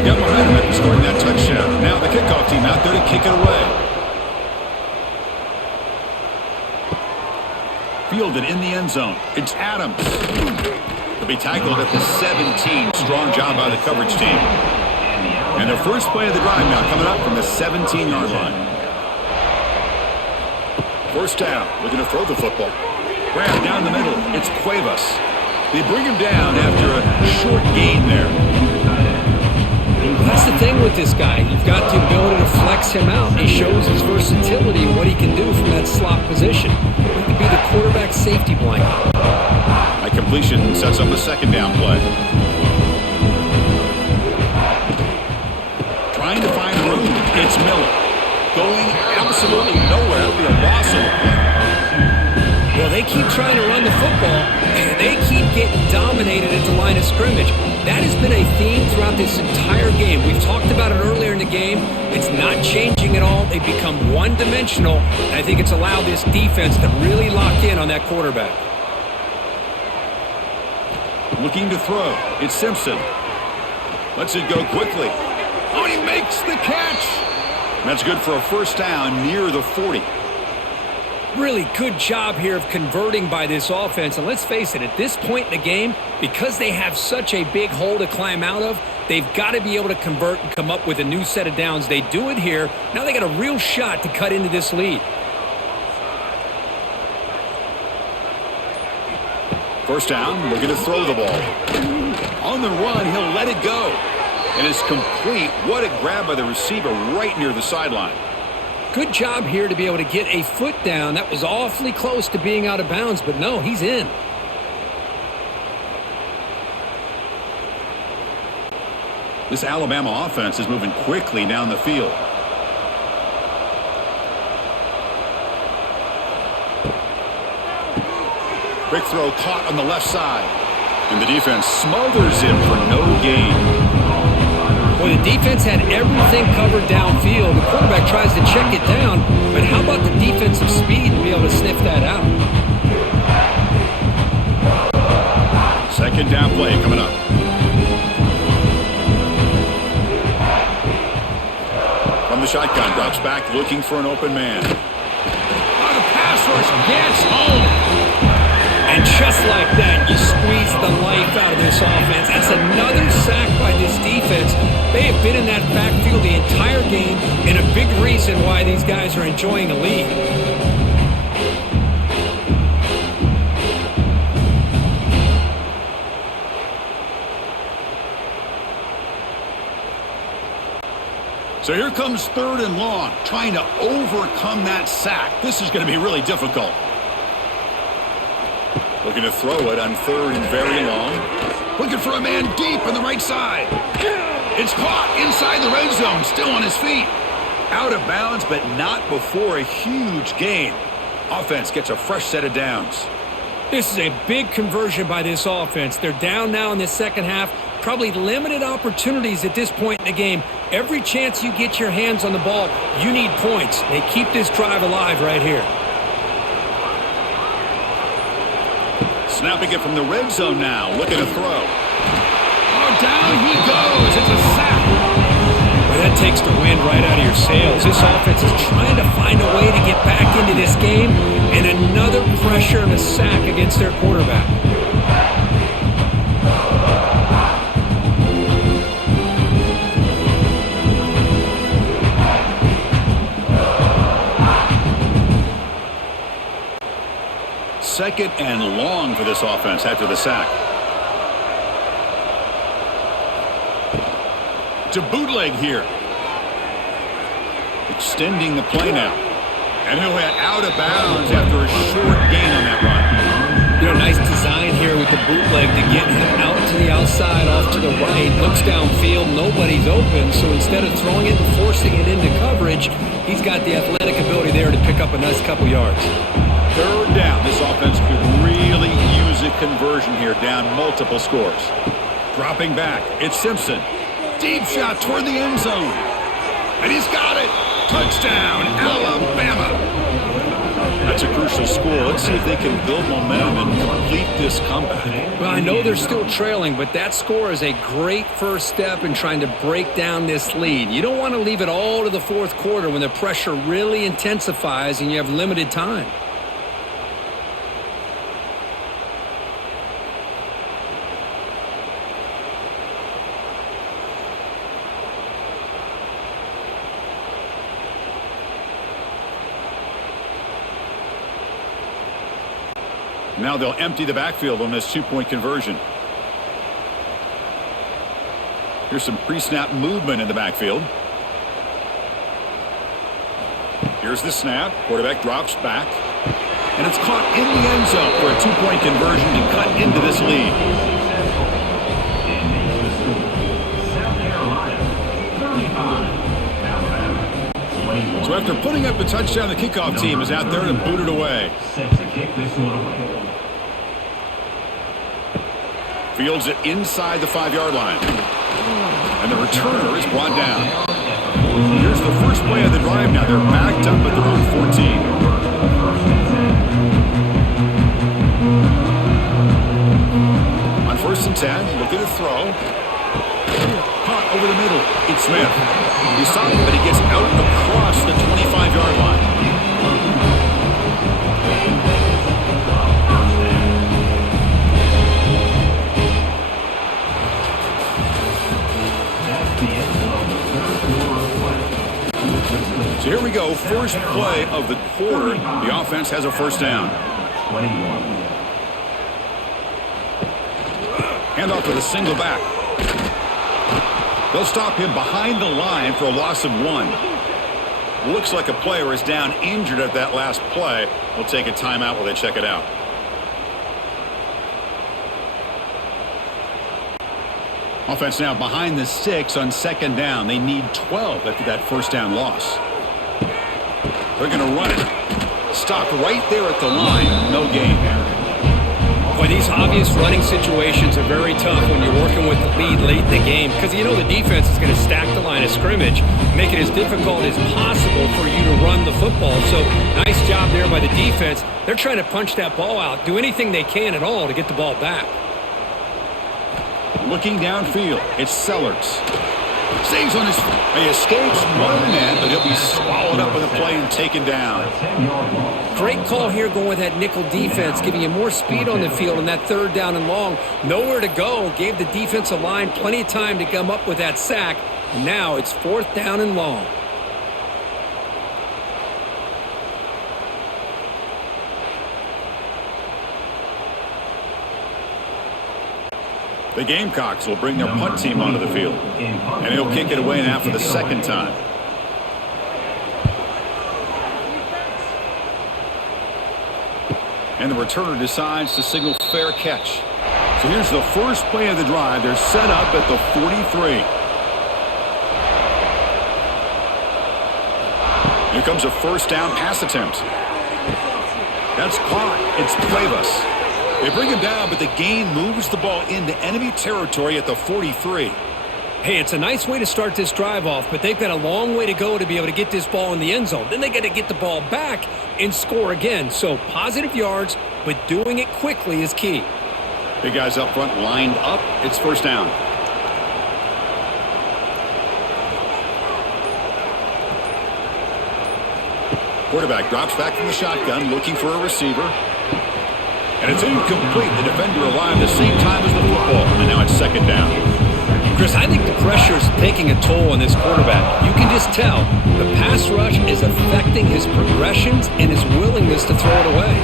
Got momentum after scoring that touchdown. Now the kickoff team out there to kick it away. Fielded in the end zone. It's Adams. He'll be tackled at the 17. Strong job by the coverage team. And their first play of the drive now coming up from the 17-yard line. First down. Looking to throw the football. Grab down the middle. It's Cuevas. They bring him down after a short gain there. That's the thing with this guy. You've got the ability to flex him out. He shows his versatility and what he can do from that slot position. He could be the quarterback safety blanket. That completion sets up a second down play. Trying to find room. It's Miller. Going absolutely nowhere. It'll be a loss of the play. Well, they keep trying to run the football, and they keep getting dominated at the line of scrimmage. That has been a theme throughout this entire game. We've talked about it earlier in the game. It's not changing at all. They've become one-dimensional, and I think it's allowed this defense to really lock in on that quarterback. Looking to throw. It's Simpson. Lets it go quickly. Oh, he makes the catch. That's good for a first down near the 40. Really good job here of converting by this offense. And let's face it, at this point in the game, because they have such a big hole to climb out of, they've got to be able to convert and come up with a new set of downs. They do it here. Now they got a real shot to cut into this lead. First down, looking to throw the ball. On the run, he'll let it go. And it's complete. What a grab by the receiver right near the sideline. Good job here to be able to get a foot down. That was awfully close to being out of bounds, but no, he's in. This Alabama offense is moving quickly down the field. Quick throw caught on the left side. And the defense smothers him for no gain. Well, the defense had everything covered downfield. The quarterback tries to check it down, but how about the defensive speed to be able to sniff that out? Second down play coming up. From the shotgun, drops back looking for an open man. Oh, the pass rush gets home. And just like that, you squeeze the life out of this offense. That's another sack by this defense. They have been in that backfield the entire game, and a big reason why these guys are enjoying a lead. So here comes third and long, trying to overcome that sack. This is going to be really difficult. Looking to throw it on third and very long. Looking for a man deep on the right side. It's caught inside the red zone, still on his feet. Out of bounds, but not before a huge gain. Offense gets a fresh set of downs. This is a big conversion by this offense. They're down now in the second half. Probably limited opportunities at this point in the game. Every chance you get your hands on the ball, you need points. They keep this drive alive right here. Snapping it from the red zone now, looking to throw. Oh, down he goes. It's a sack. Well, that takes the wind right out of your sails. This offense is trying to find a way to get back into this game, and another pressure and a sack against their quarterback. Second and long for this offense after the sack. To bootleg here. Extending the play now. And he'll head out of bounds after a short gain on that run. You know, nice design here with the bootleg to get him out to the outside, off to the right. Looks downfield, nobody's open. So instead of throwing it and forcing it into coverage, he's got the athletic ability there to pick up a nice couple yards. Third down. This offense could really use a conversion here, down multiple scores. Dropping back, it's Simpson. Deep shot toward the end zone. And he's got it. Touchdown, Alabama. That's a crucial score. Let's see if they can build momentum and complete this comeback. Well, I know they're still trailing, but that score is a great first step in trying to break down this lead. You don't want to leave it all to the fourth quarter when the pressure really intensifies and you have limited time. Now they'll empty the backfield on this two-point conversion. Here's some pre-snap movement in the backfield. Here's the snap. Quarterback drops back. And it's caught in the end zone for a two-point conversion to cut into this lead. So after putting up the touchdown, the kickoff team is out there to boot it away. Set to kick this one away. Fields it inside the 5-yard line. And the returner is brought down. Here's the first play of the drive now. They're backed up at their own 14. On 1st and 10, looking to throw. Caught over the middle. It's Smith. He's stopped, but he gets out across the 25-yard line. first play of the quarter. The offense has a first down. 21. Handoff to the single back. They'll stop him behind the line for a loss of 1. Looks like a player is down injured at that last play. We'll take a timeout while they check it out. Offense now behind the 6 on second down. They need 12 after that first down loss. They're going to run it. Stopped right there at the line. No gain. Boy, these obvious running situations are very tough when you're working with the lead late in the game because you know the defense is going to stack the line of scrimmage, make it as difficult as possible for you to run the football. So nice job there by the defense. They're trying to punch that ball out, do anything they can at all to get the ball back. Looking downfield, it's Sellers. Stays on his feet. He escapes one man, but he'll be swallowed up in the play and taken down. Great call here going with that nickel defense, giving you more speed on the field on that third down and long. Nowhere to go. Gave the defensive line plenty of time to come up with that sack. And now it's fourth down and long. The Gamecocks will bring their punt team onto the field. And he'll kick it away now for the second time. And the returner decides to signal fair catch. So here's the first play of the drive. They're set up at the 43. Here comes a first down pass attempt. That's caught. It's Cuevas. They bring him down, but the gain moves the ball into enemy territory at the 43. Hey, it's a nice way to start this drive off, but they've got a long way to go to be able to get this ball in the end zone. Then they got to get the ball back and score again. So positive yards, but doing it quickly is key. Big guys up front lined up. It's first down. Quarterback drops back from the shotgun, looking for a receiver. And it's incomplete. The defender arrived the same time as the football. And now it's second down. Chris, I think the pressure is taking a toll on this quarterback. You can just tell the pass rush is affecting his progressions and his willingness to throw it away.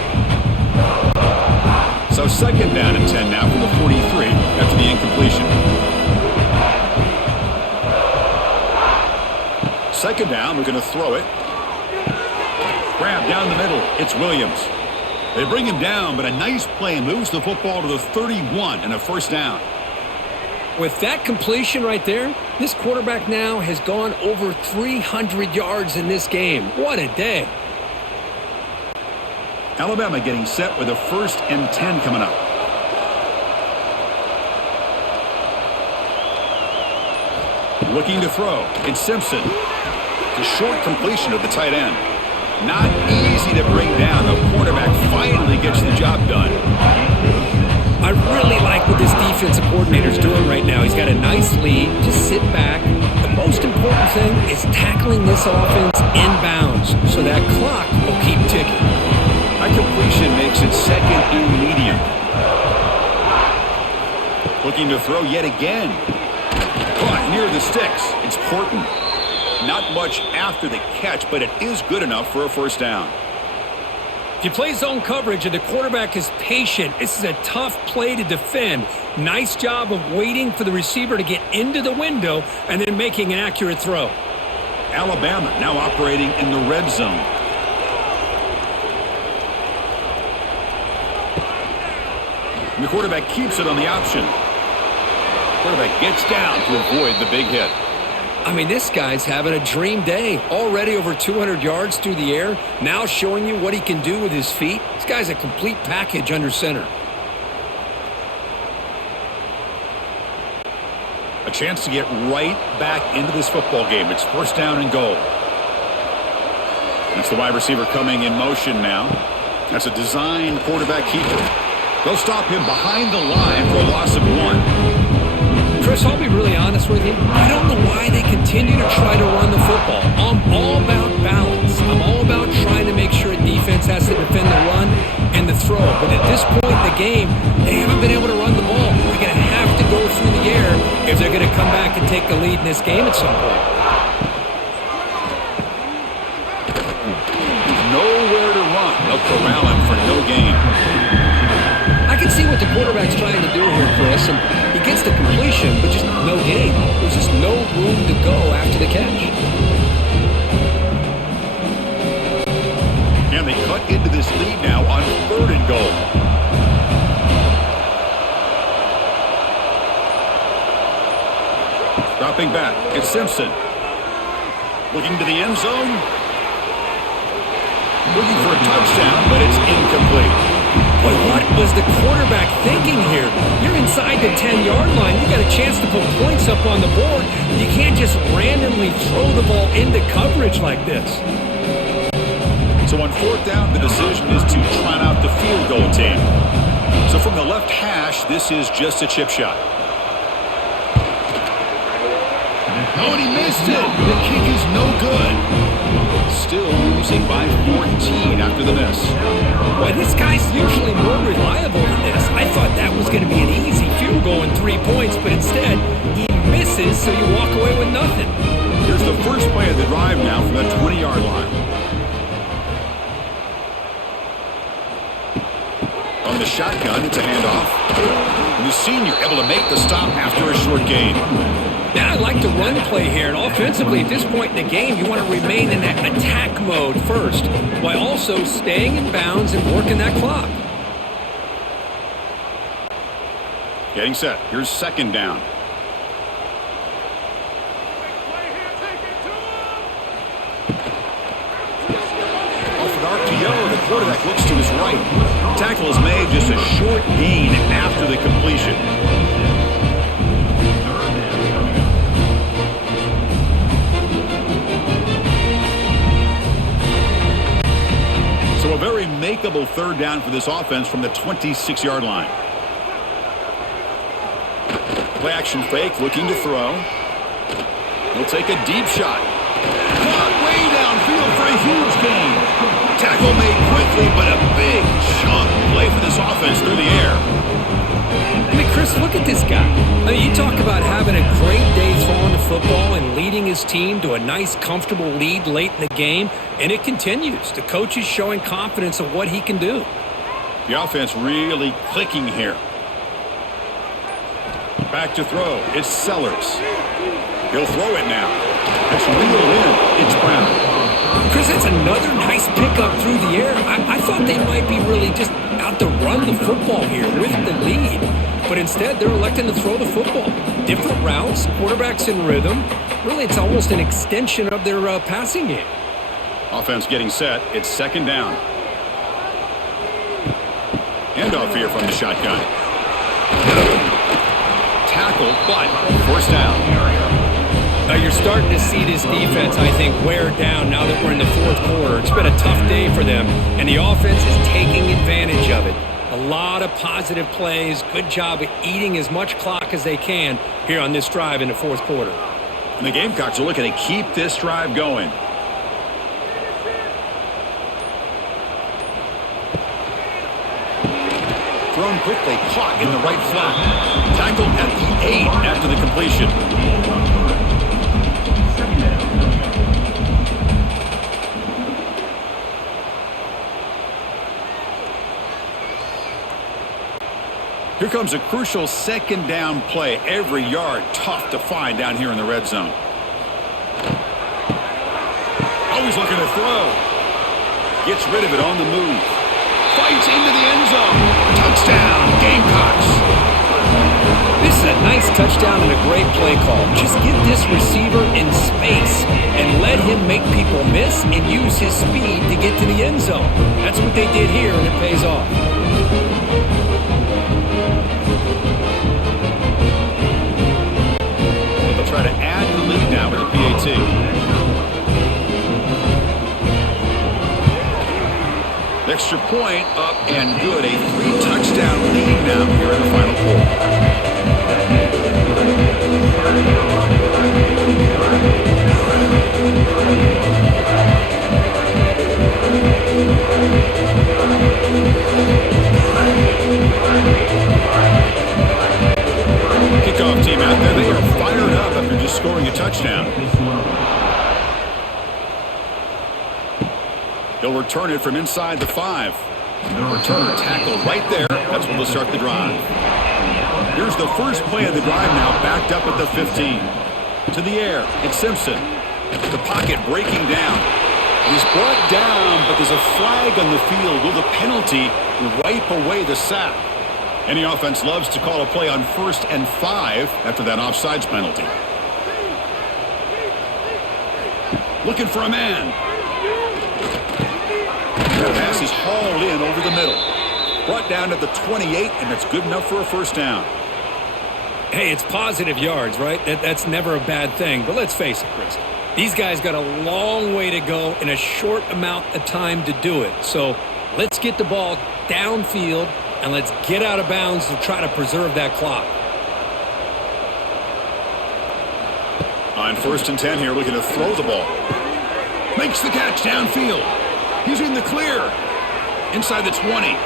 So second down and 10 now from the 43 after the incompletion. Second down, we're going to throw it. Grab down the middle. It's Williams. They bring him down, but a nice play moves the football to the 31 and a first down. With that completion right there, this quarterback now has gone over 300 yards in this game. What a day. Alabama getting set with a first and 10 coming up. Looking to throw. It's Simpson. It's a short completion of the tight end. Not easy to bring down. The quarterback finally gets the job done. I really like what this defensive coordinator is doing right now. He's got a nice lead. Just sit back. The most important thing is tackling this offense inbounds so that clock will keep ticking. That completion makes it second and medium. Looking to throw yet again. Caught near the sticks. It's Horton. Not much after the catch, but it is good enough for a first down. If you play zone coverage and the quarterback is patient, this is a tough play to defend. Nice job of waiting for the receiver to get into the window and then making an accurate throw. Alabama now operating in the red zone. And the quarterback keeps it on the option. Quarterback gets down to avoid the big hit. I mean, this guy's having a dream day. Already over 200 yards through the air. Now showing you what he can do with his feet. This guy's a complete package under center. A chance to get right back into this football game. It's first down and goal. That's the wide receiver coming in motion now. That's a design quarterback keeper. They'll stop him behind the line for a loss of 1. Chris, I'll be really honest with you. I don't know why they continue to try to run the football. I'm all about balance. I'm all about trying to make sure a defense has to defend the run and the throw. But at this point in the game, they haven't been able to run the ball. They're going to have to go through the air if they're going to come back and take the lead in this game at some point. now corral him for no gain. I can see what the quarterback's trying to do here, Chris, and he gets the completion, but just no gain. There's just no room to go after the catch. And they cut into this lead now on 3rd and goal. Dropping back, it's Simpson. Looking to the end zone. Looking for a touchdown, but it's incomplete. But what was the quarterback thinking here? You're inside the 10-yard line. You got a chance to put points up on the board. You can't just randomly throw the ball into coverage like this. So on 4th down, the decision is to trot out the field goal team. So from the left hash, this is just a chip shot. Oh, and he missed it. The kick is no good. Still losing by 14 after the miss. Boy, this guy's usually more reliable than this. I thought that was going to be an easy field goal and 3 points, but instead, he misses, so you walk away with nothing. Here's the first play of the drive now from the 20-yard line. On the shotgun, it's a handoff. And the senior able to make the stop after a short gain. Now I like the run play here, and offensively at this point in the game, you want to remain in that attack mode first, while also staying in bounds and working that clock. Getting set. Here's 2nd down. Off an RPO, the quarterback looks to his right. Tackle is made, just a short gain after the completion. So a very makeable 3rd down for this offense from the 26-yard line. Play action fake, looking to throw. He'll take a deep shot. Caught way downfield for a huge gain. Tackle made quickly, but a big chunk play for this offense through the air. I mean, Chris, look at this guy. I mean, you talk about having a great day throwing the football and leading his team to a nice, comfortable lead late in the game, and it continues. The coach is showing confidence of what he can do. The offense really clicking here. Back to throw. It's Sellers. He'll throw it now. It's reeled in. It's Brown. Chris, that's another nice pickup through the air. I thought they might be really just out to run the football here with the lead. But instead, they're electing to throw the football. Different routes, quarterbacks in rhythm. Really, it's almost an extension of their passing game. Offense getting set. It's 2nd down. Handoff here from the shotgun. Tackle, but 1st down. Now you're starting to see this defense, I think, wear down now that we're in the 4th quarter. It's been a tough day for them, and the offense is taking advantage of it. A lot of positive plays. Good job of eating as much clock as they can here on this drive in the 4th quarter. And the Gamecocks are looking to keep this drive going. Thrown quickly, caught in the right flat. Tackled at the 8 after the completion. Here comes a crucial 2nd down play. Every yard tough to find down here in the red zone. Always looking to throw. Gets rid of it on the move. Fights into the end zone. Touchdown, Gamecocks. This is a nice touchdown and a great play call. Just get this receiver in space and let him make people miss and use his speed to get to the end zone. That's what they did here, and it pays off. They'll try to add the lead now with the PAT. Extra point up and good. A 3-touchdown lead now here in the final quarter. Kickoff team out there. They are fired up after just scoring a touchdown. He'll return it from inside the 5. The returner tackled right there. That's when they'll start the drive. Here's the first play of the drive now, backed up at the 15. To the air, it's Simpson. The pocket breaking down. He's brought down, but there's a flag on the field. Will the penalty wipe away the sack? Any offense loves to call a play on 1st and 5 after that offsides penalty. Looking for a man. The pass is hauled in over the middle. Brought down to the 28, and that's good enough for a first down. Hey, it's positive yards, right? That's never a bad thing. But let's face it, Chris. These guys got a long way to go in a short amount of time to do it. So let's get the ball downfield, and let's get out of bounds to try to preserve that clock. On 1st and 10 here, looking to throw the ball. Makes the catch downfield. He's in the clear. Inside the 20.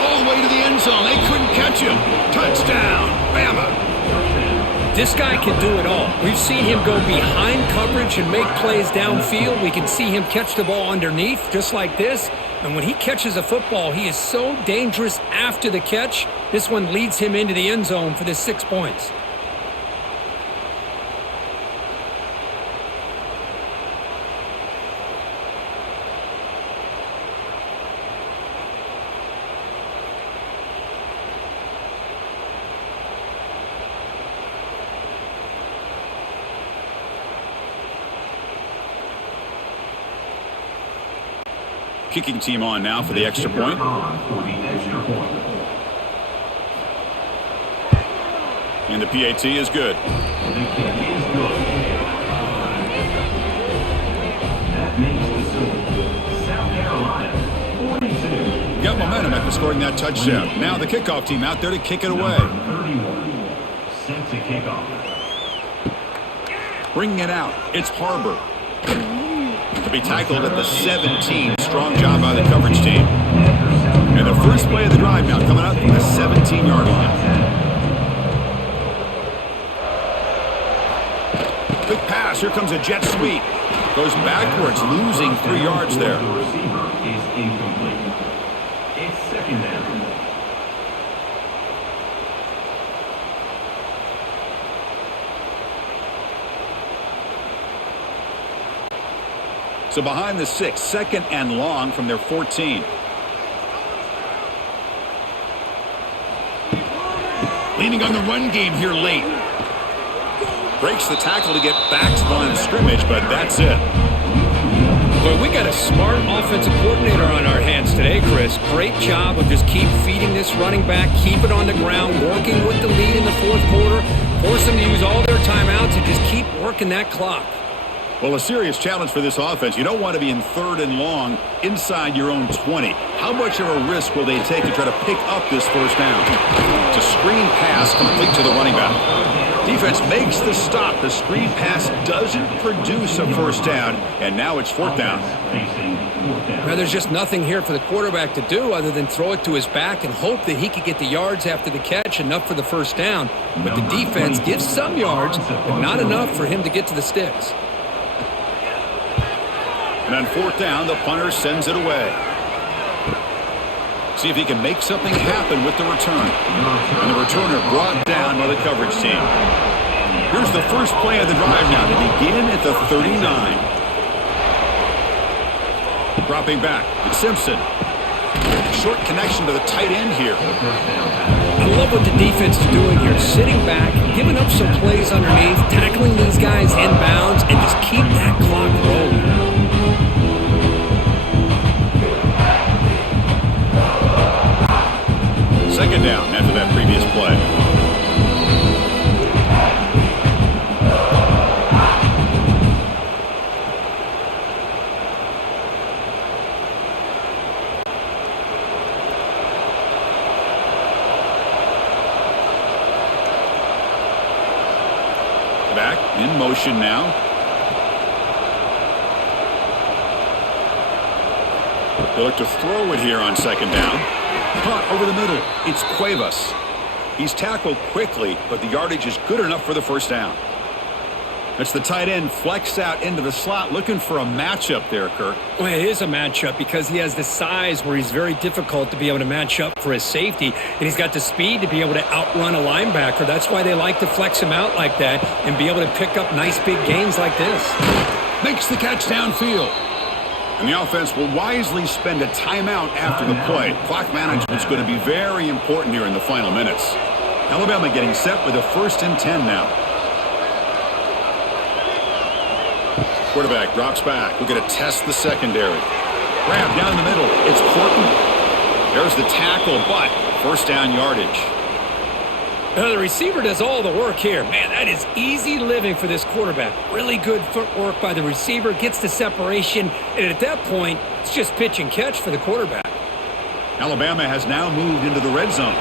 All the way to the end zone. They couldn't catch him. Touchdown, Bama. This guy can do it all. We've seen him go behind coverage and make plays downfield. We can see him catch the ball underneath, just like this. And when he catches a football, he is so dangerous after the catch. This one leads him into the end zone for the 6 points. Kicking team on now for the extra point. And the PAT is good. The kick is good. That makes the score South Carolina 42. Got momentum after scoring that touchdown. Now the kickoff team out there to kick it away. 31. Set to kick off. Bringing it out. It's Harbor. To be tackled at the 17. Strong job by the coverage team. And the first play of the drive now coming out from the 17-yard line. Quick pass. Here comes a jet sweep. Goes backwards, losing 3 yards there. The receiver is incomplete. It's 2nd down. So behind the 6, 2nd and long from their 14. Leaning on the run game here late. Breaks the tackle to get back to the line of scrimmage, but that's it. Boy, we got a smart offensive coordinator on our hands today, Chris. Great job of just keep feeding this running back, keep it on the ground, working with the lead in the 4th quarter, force them to use all their timeouts and just keep working that clock. Well, a serious challenge for this offense. You don't want to be in 3rd and long inside your own 20. How much of a risk will they take to try to pick up this first down? It's a screen pass complete to the running back. Defense makes the stop. The screen pass doesn't produce a first down, and now it's 4th down. Now, there's just nothing here for the quarterback to do other than throw it to his back and hope that he could get the yards after the catch, enough for the first down. But the defense gives some yards, but not enough for him to get to the sticks. And on 4th down, the punter sends it away. See if he can make something happen with the return. And the returner brought down by the coverage team. Here's the first play of the drive now to begin at the 39. Dropping back, it's Simpson. Short connection to the tight end here. I love what the defense is doing here. Sitting back, giving up some plays underneath, tackling these guys inbounds, and just keep that clock rolling. 2nd down after that previous play. Back in motion now. They look to throw it here on 2nd down. Caught over the middle. It's Cuevas. He's tackled quickly, but the yardage is good enough for the first down. It's the tight end flex out into the slot, looking for a matchup there, Kirk. Well, it is a matchup because he has the size where he's very difficult to be able to match up for his safety, and he's got the speed to be able to outrun a linebacker. That's why they like to flex him out like that and be able to pick up nice big gains like this. Makes the catch downfield. And the offense will wisely spend a timeout after the play. Clock management's going to be very important here in the final minutes. Alabama getting set with a 1st and 10 now. Quarterback drops back. We're going to test the secondary. Grab down the middle. It's Portman. There's the tackle, but first down yardage. The receiver does all the work here. Man, that is easy living for this quarterback. Really good footwork by the receiver. Gets the separation. And at that point, it's just pitch and catch for the quarterback. Alabama has now moved into the red zone.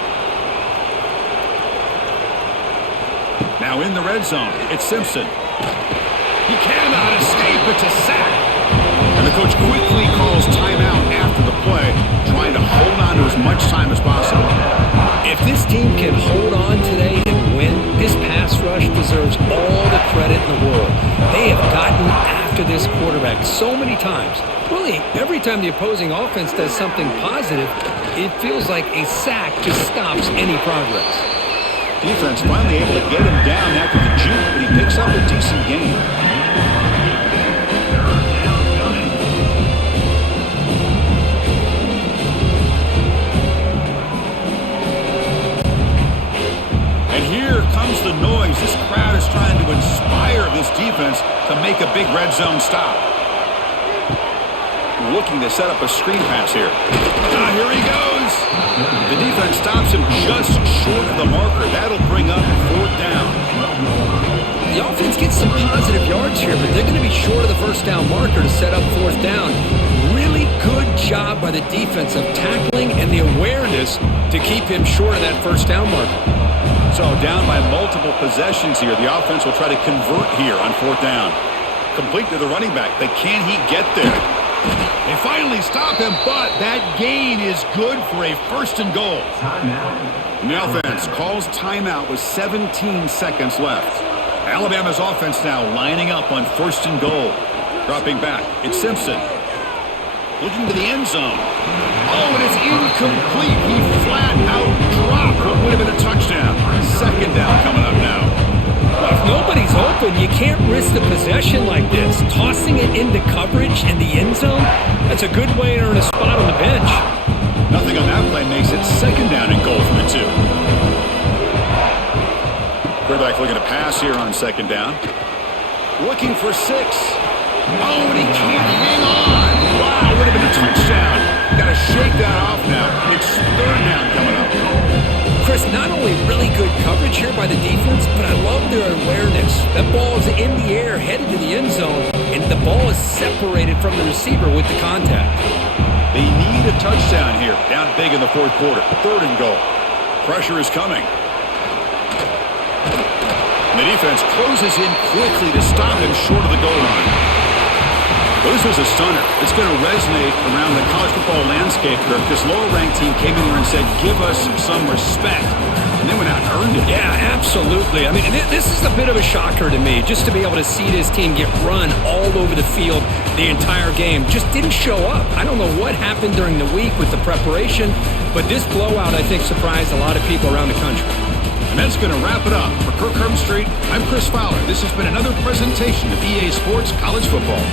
Now in the red zone, it's Simpson. He cannot escape. It's a sack. And the coach quickly calls timeout after the play, trying to hold on to as much time as possible. If this team can hold on today and win, this pass rush deserves all the credit in the world. They have gotten after this quarterback so many times. Really, every time the opposing offense does something positive, it feels like a sack just stops any progress. Defense finally able to get him down after the juke, but he picks up a decent gain. And here comes the noise. This crowd is trying to inspire this defense to make a big red zone stop. Looking to set up a screen pass here. Here he goes. The defense stops him just short of the marker. That'll bring up 4th down. The offense gets some positive yards here, but they're going to be short of the first down marker to set up 4th down. Really good job by the defense of tackling and the awareness to keep him short of that first down marker. So down by multiple possessions here. The offense will try to convert here on 4th down. Complete to the running back. But can he get there? They finally stop him, but that gain is good for a 1st and goal. And the offense calls timeout with 17 seconds left. Alabama's offense now lining up on 1st and goal. Dropping back, it's Simpson. Looking to the end zone. Oh, and it's incomplete. He flat out dropped what would have been a touchdown. 2nd down coming up now. If nobody's open, you can't risk the possession like this. Tossing it into coverage in the end zone, that's a good way to earn a spot on the bench. Nothing on that play makes it 2nd down and goal for the 2. Quarterback looking to pass here on 2nd down. Looking for 6. Oh, and he can't hang on. Wow, would have been a touchdown. Got to shake that off now. It's 3rd down coming up. Chris, not only really good coverage here by the defense, but I love their awareness. That ball is in the air, headed to the end zone, and the ball is separated from the receiver with the contact. They need a touchdown here. Down big in the 4th quarter. 3rd and goal. Pressure is coming. And the defense closes in quickly to stop him short of the goal line. Well, this was a stunner. It's going to resonate around the college football landscape, Kirk. This lower-ranked team came in here and said, give us some respect. And they went out and earned it. Yeah, absolutely. I mean, this is a bit of a shocker to me, just to be able to see this team get run all over the field the entire game. Just didn't show up. I don't know what happened during the week with the preparation, but this blowout, I think, surprised a lot of people around the country. And that's going to wrap it up. For Kirk Herbstreit, I'm Chris Fowler. This has been another presentation of EA Sports College Football.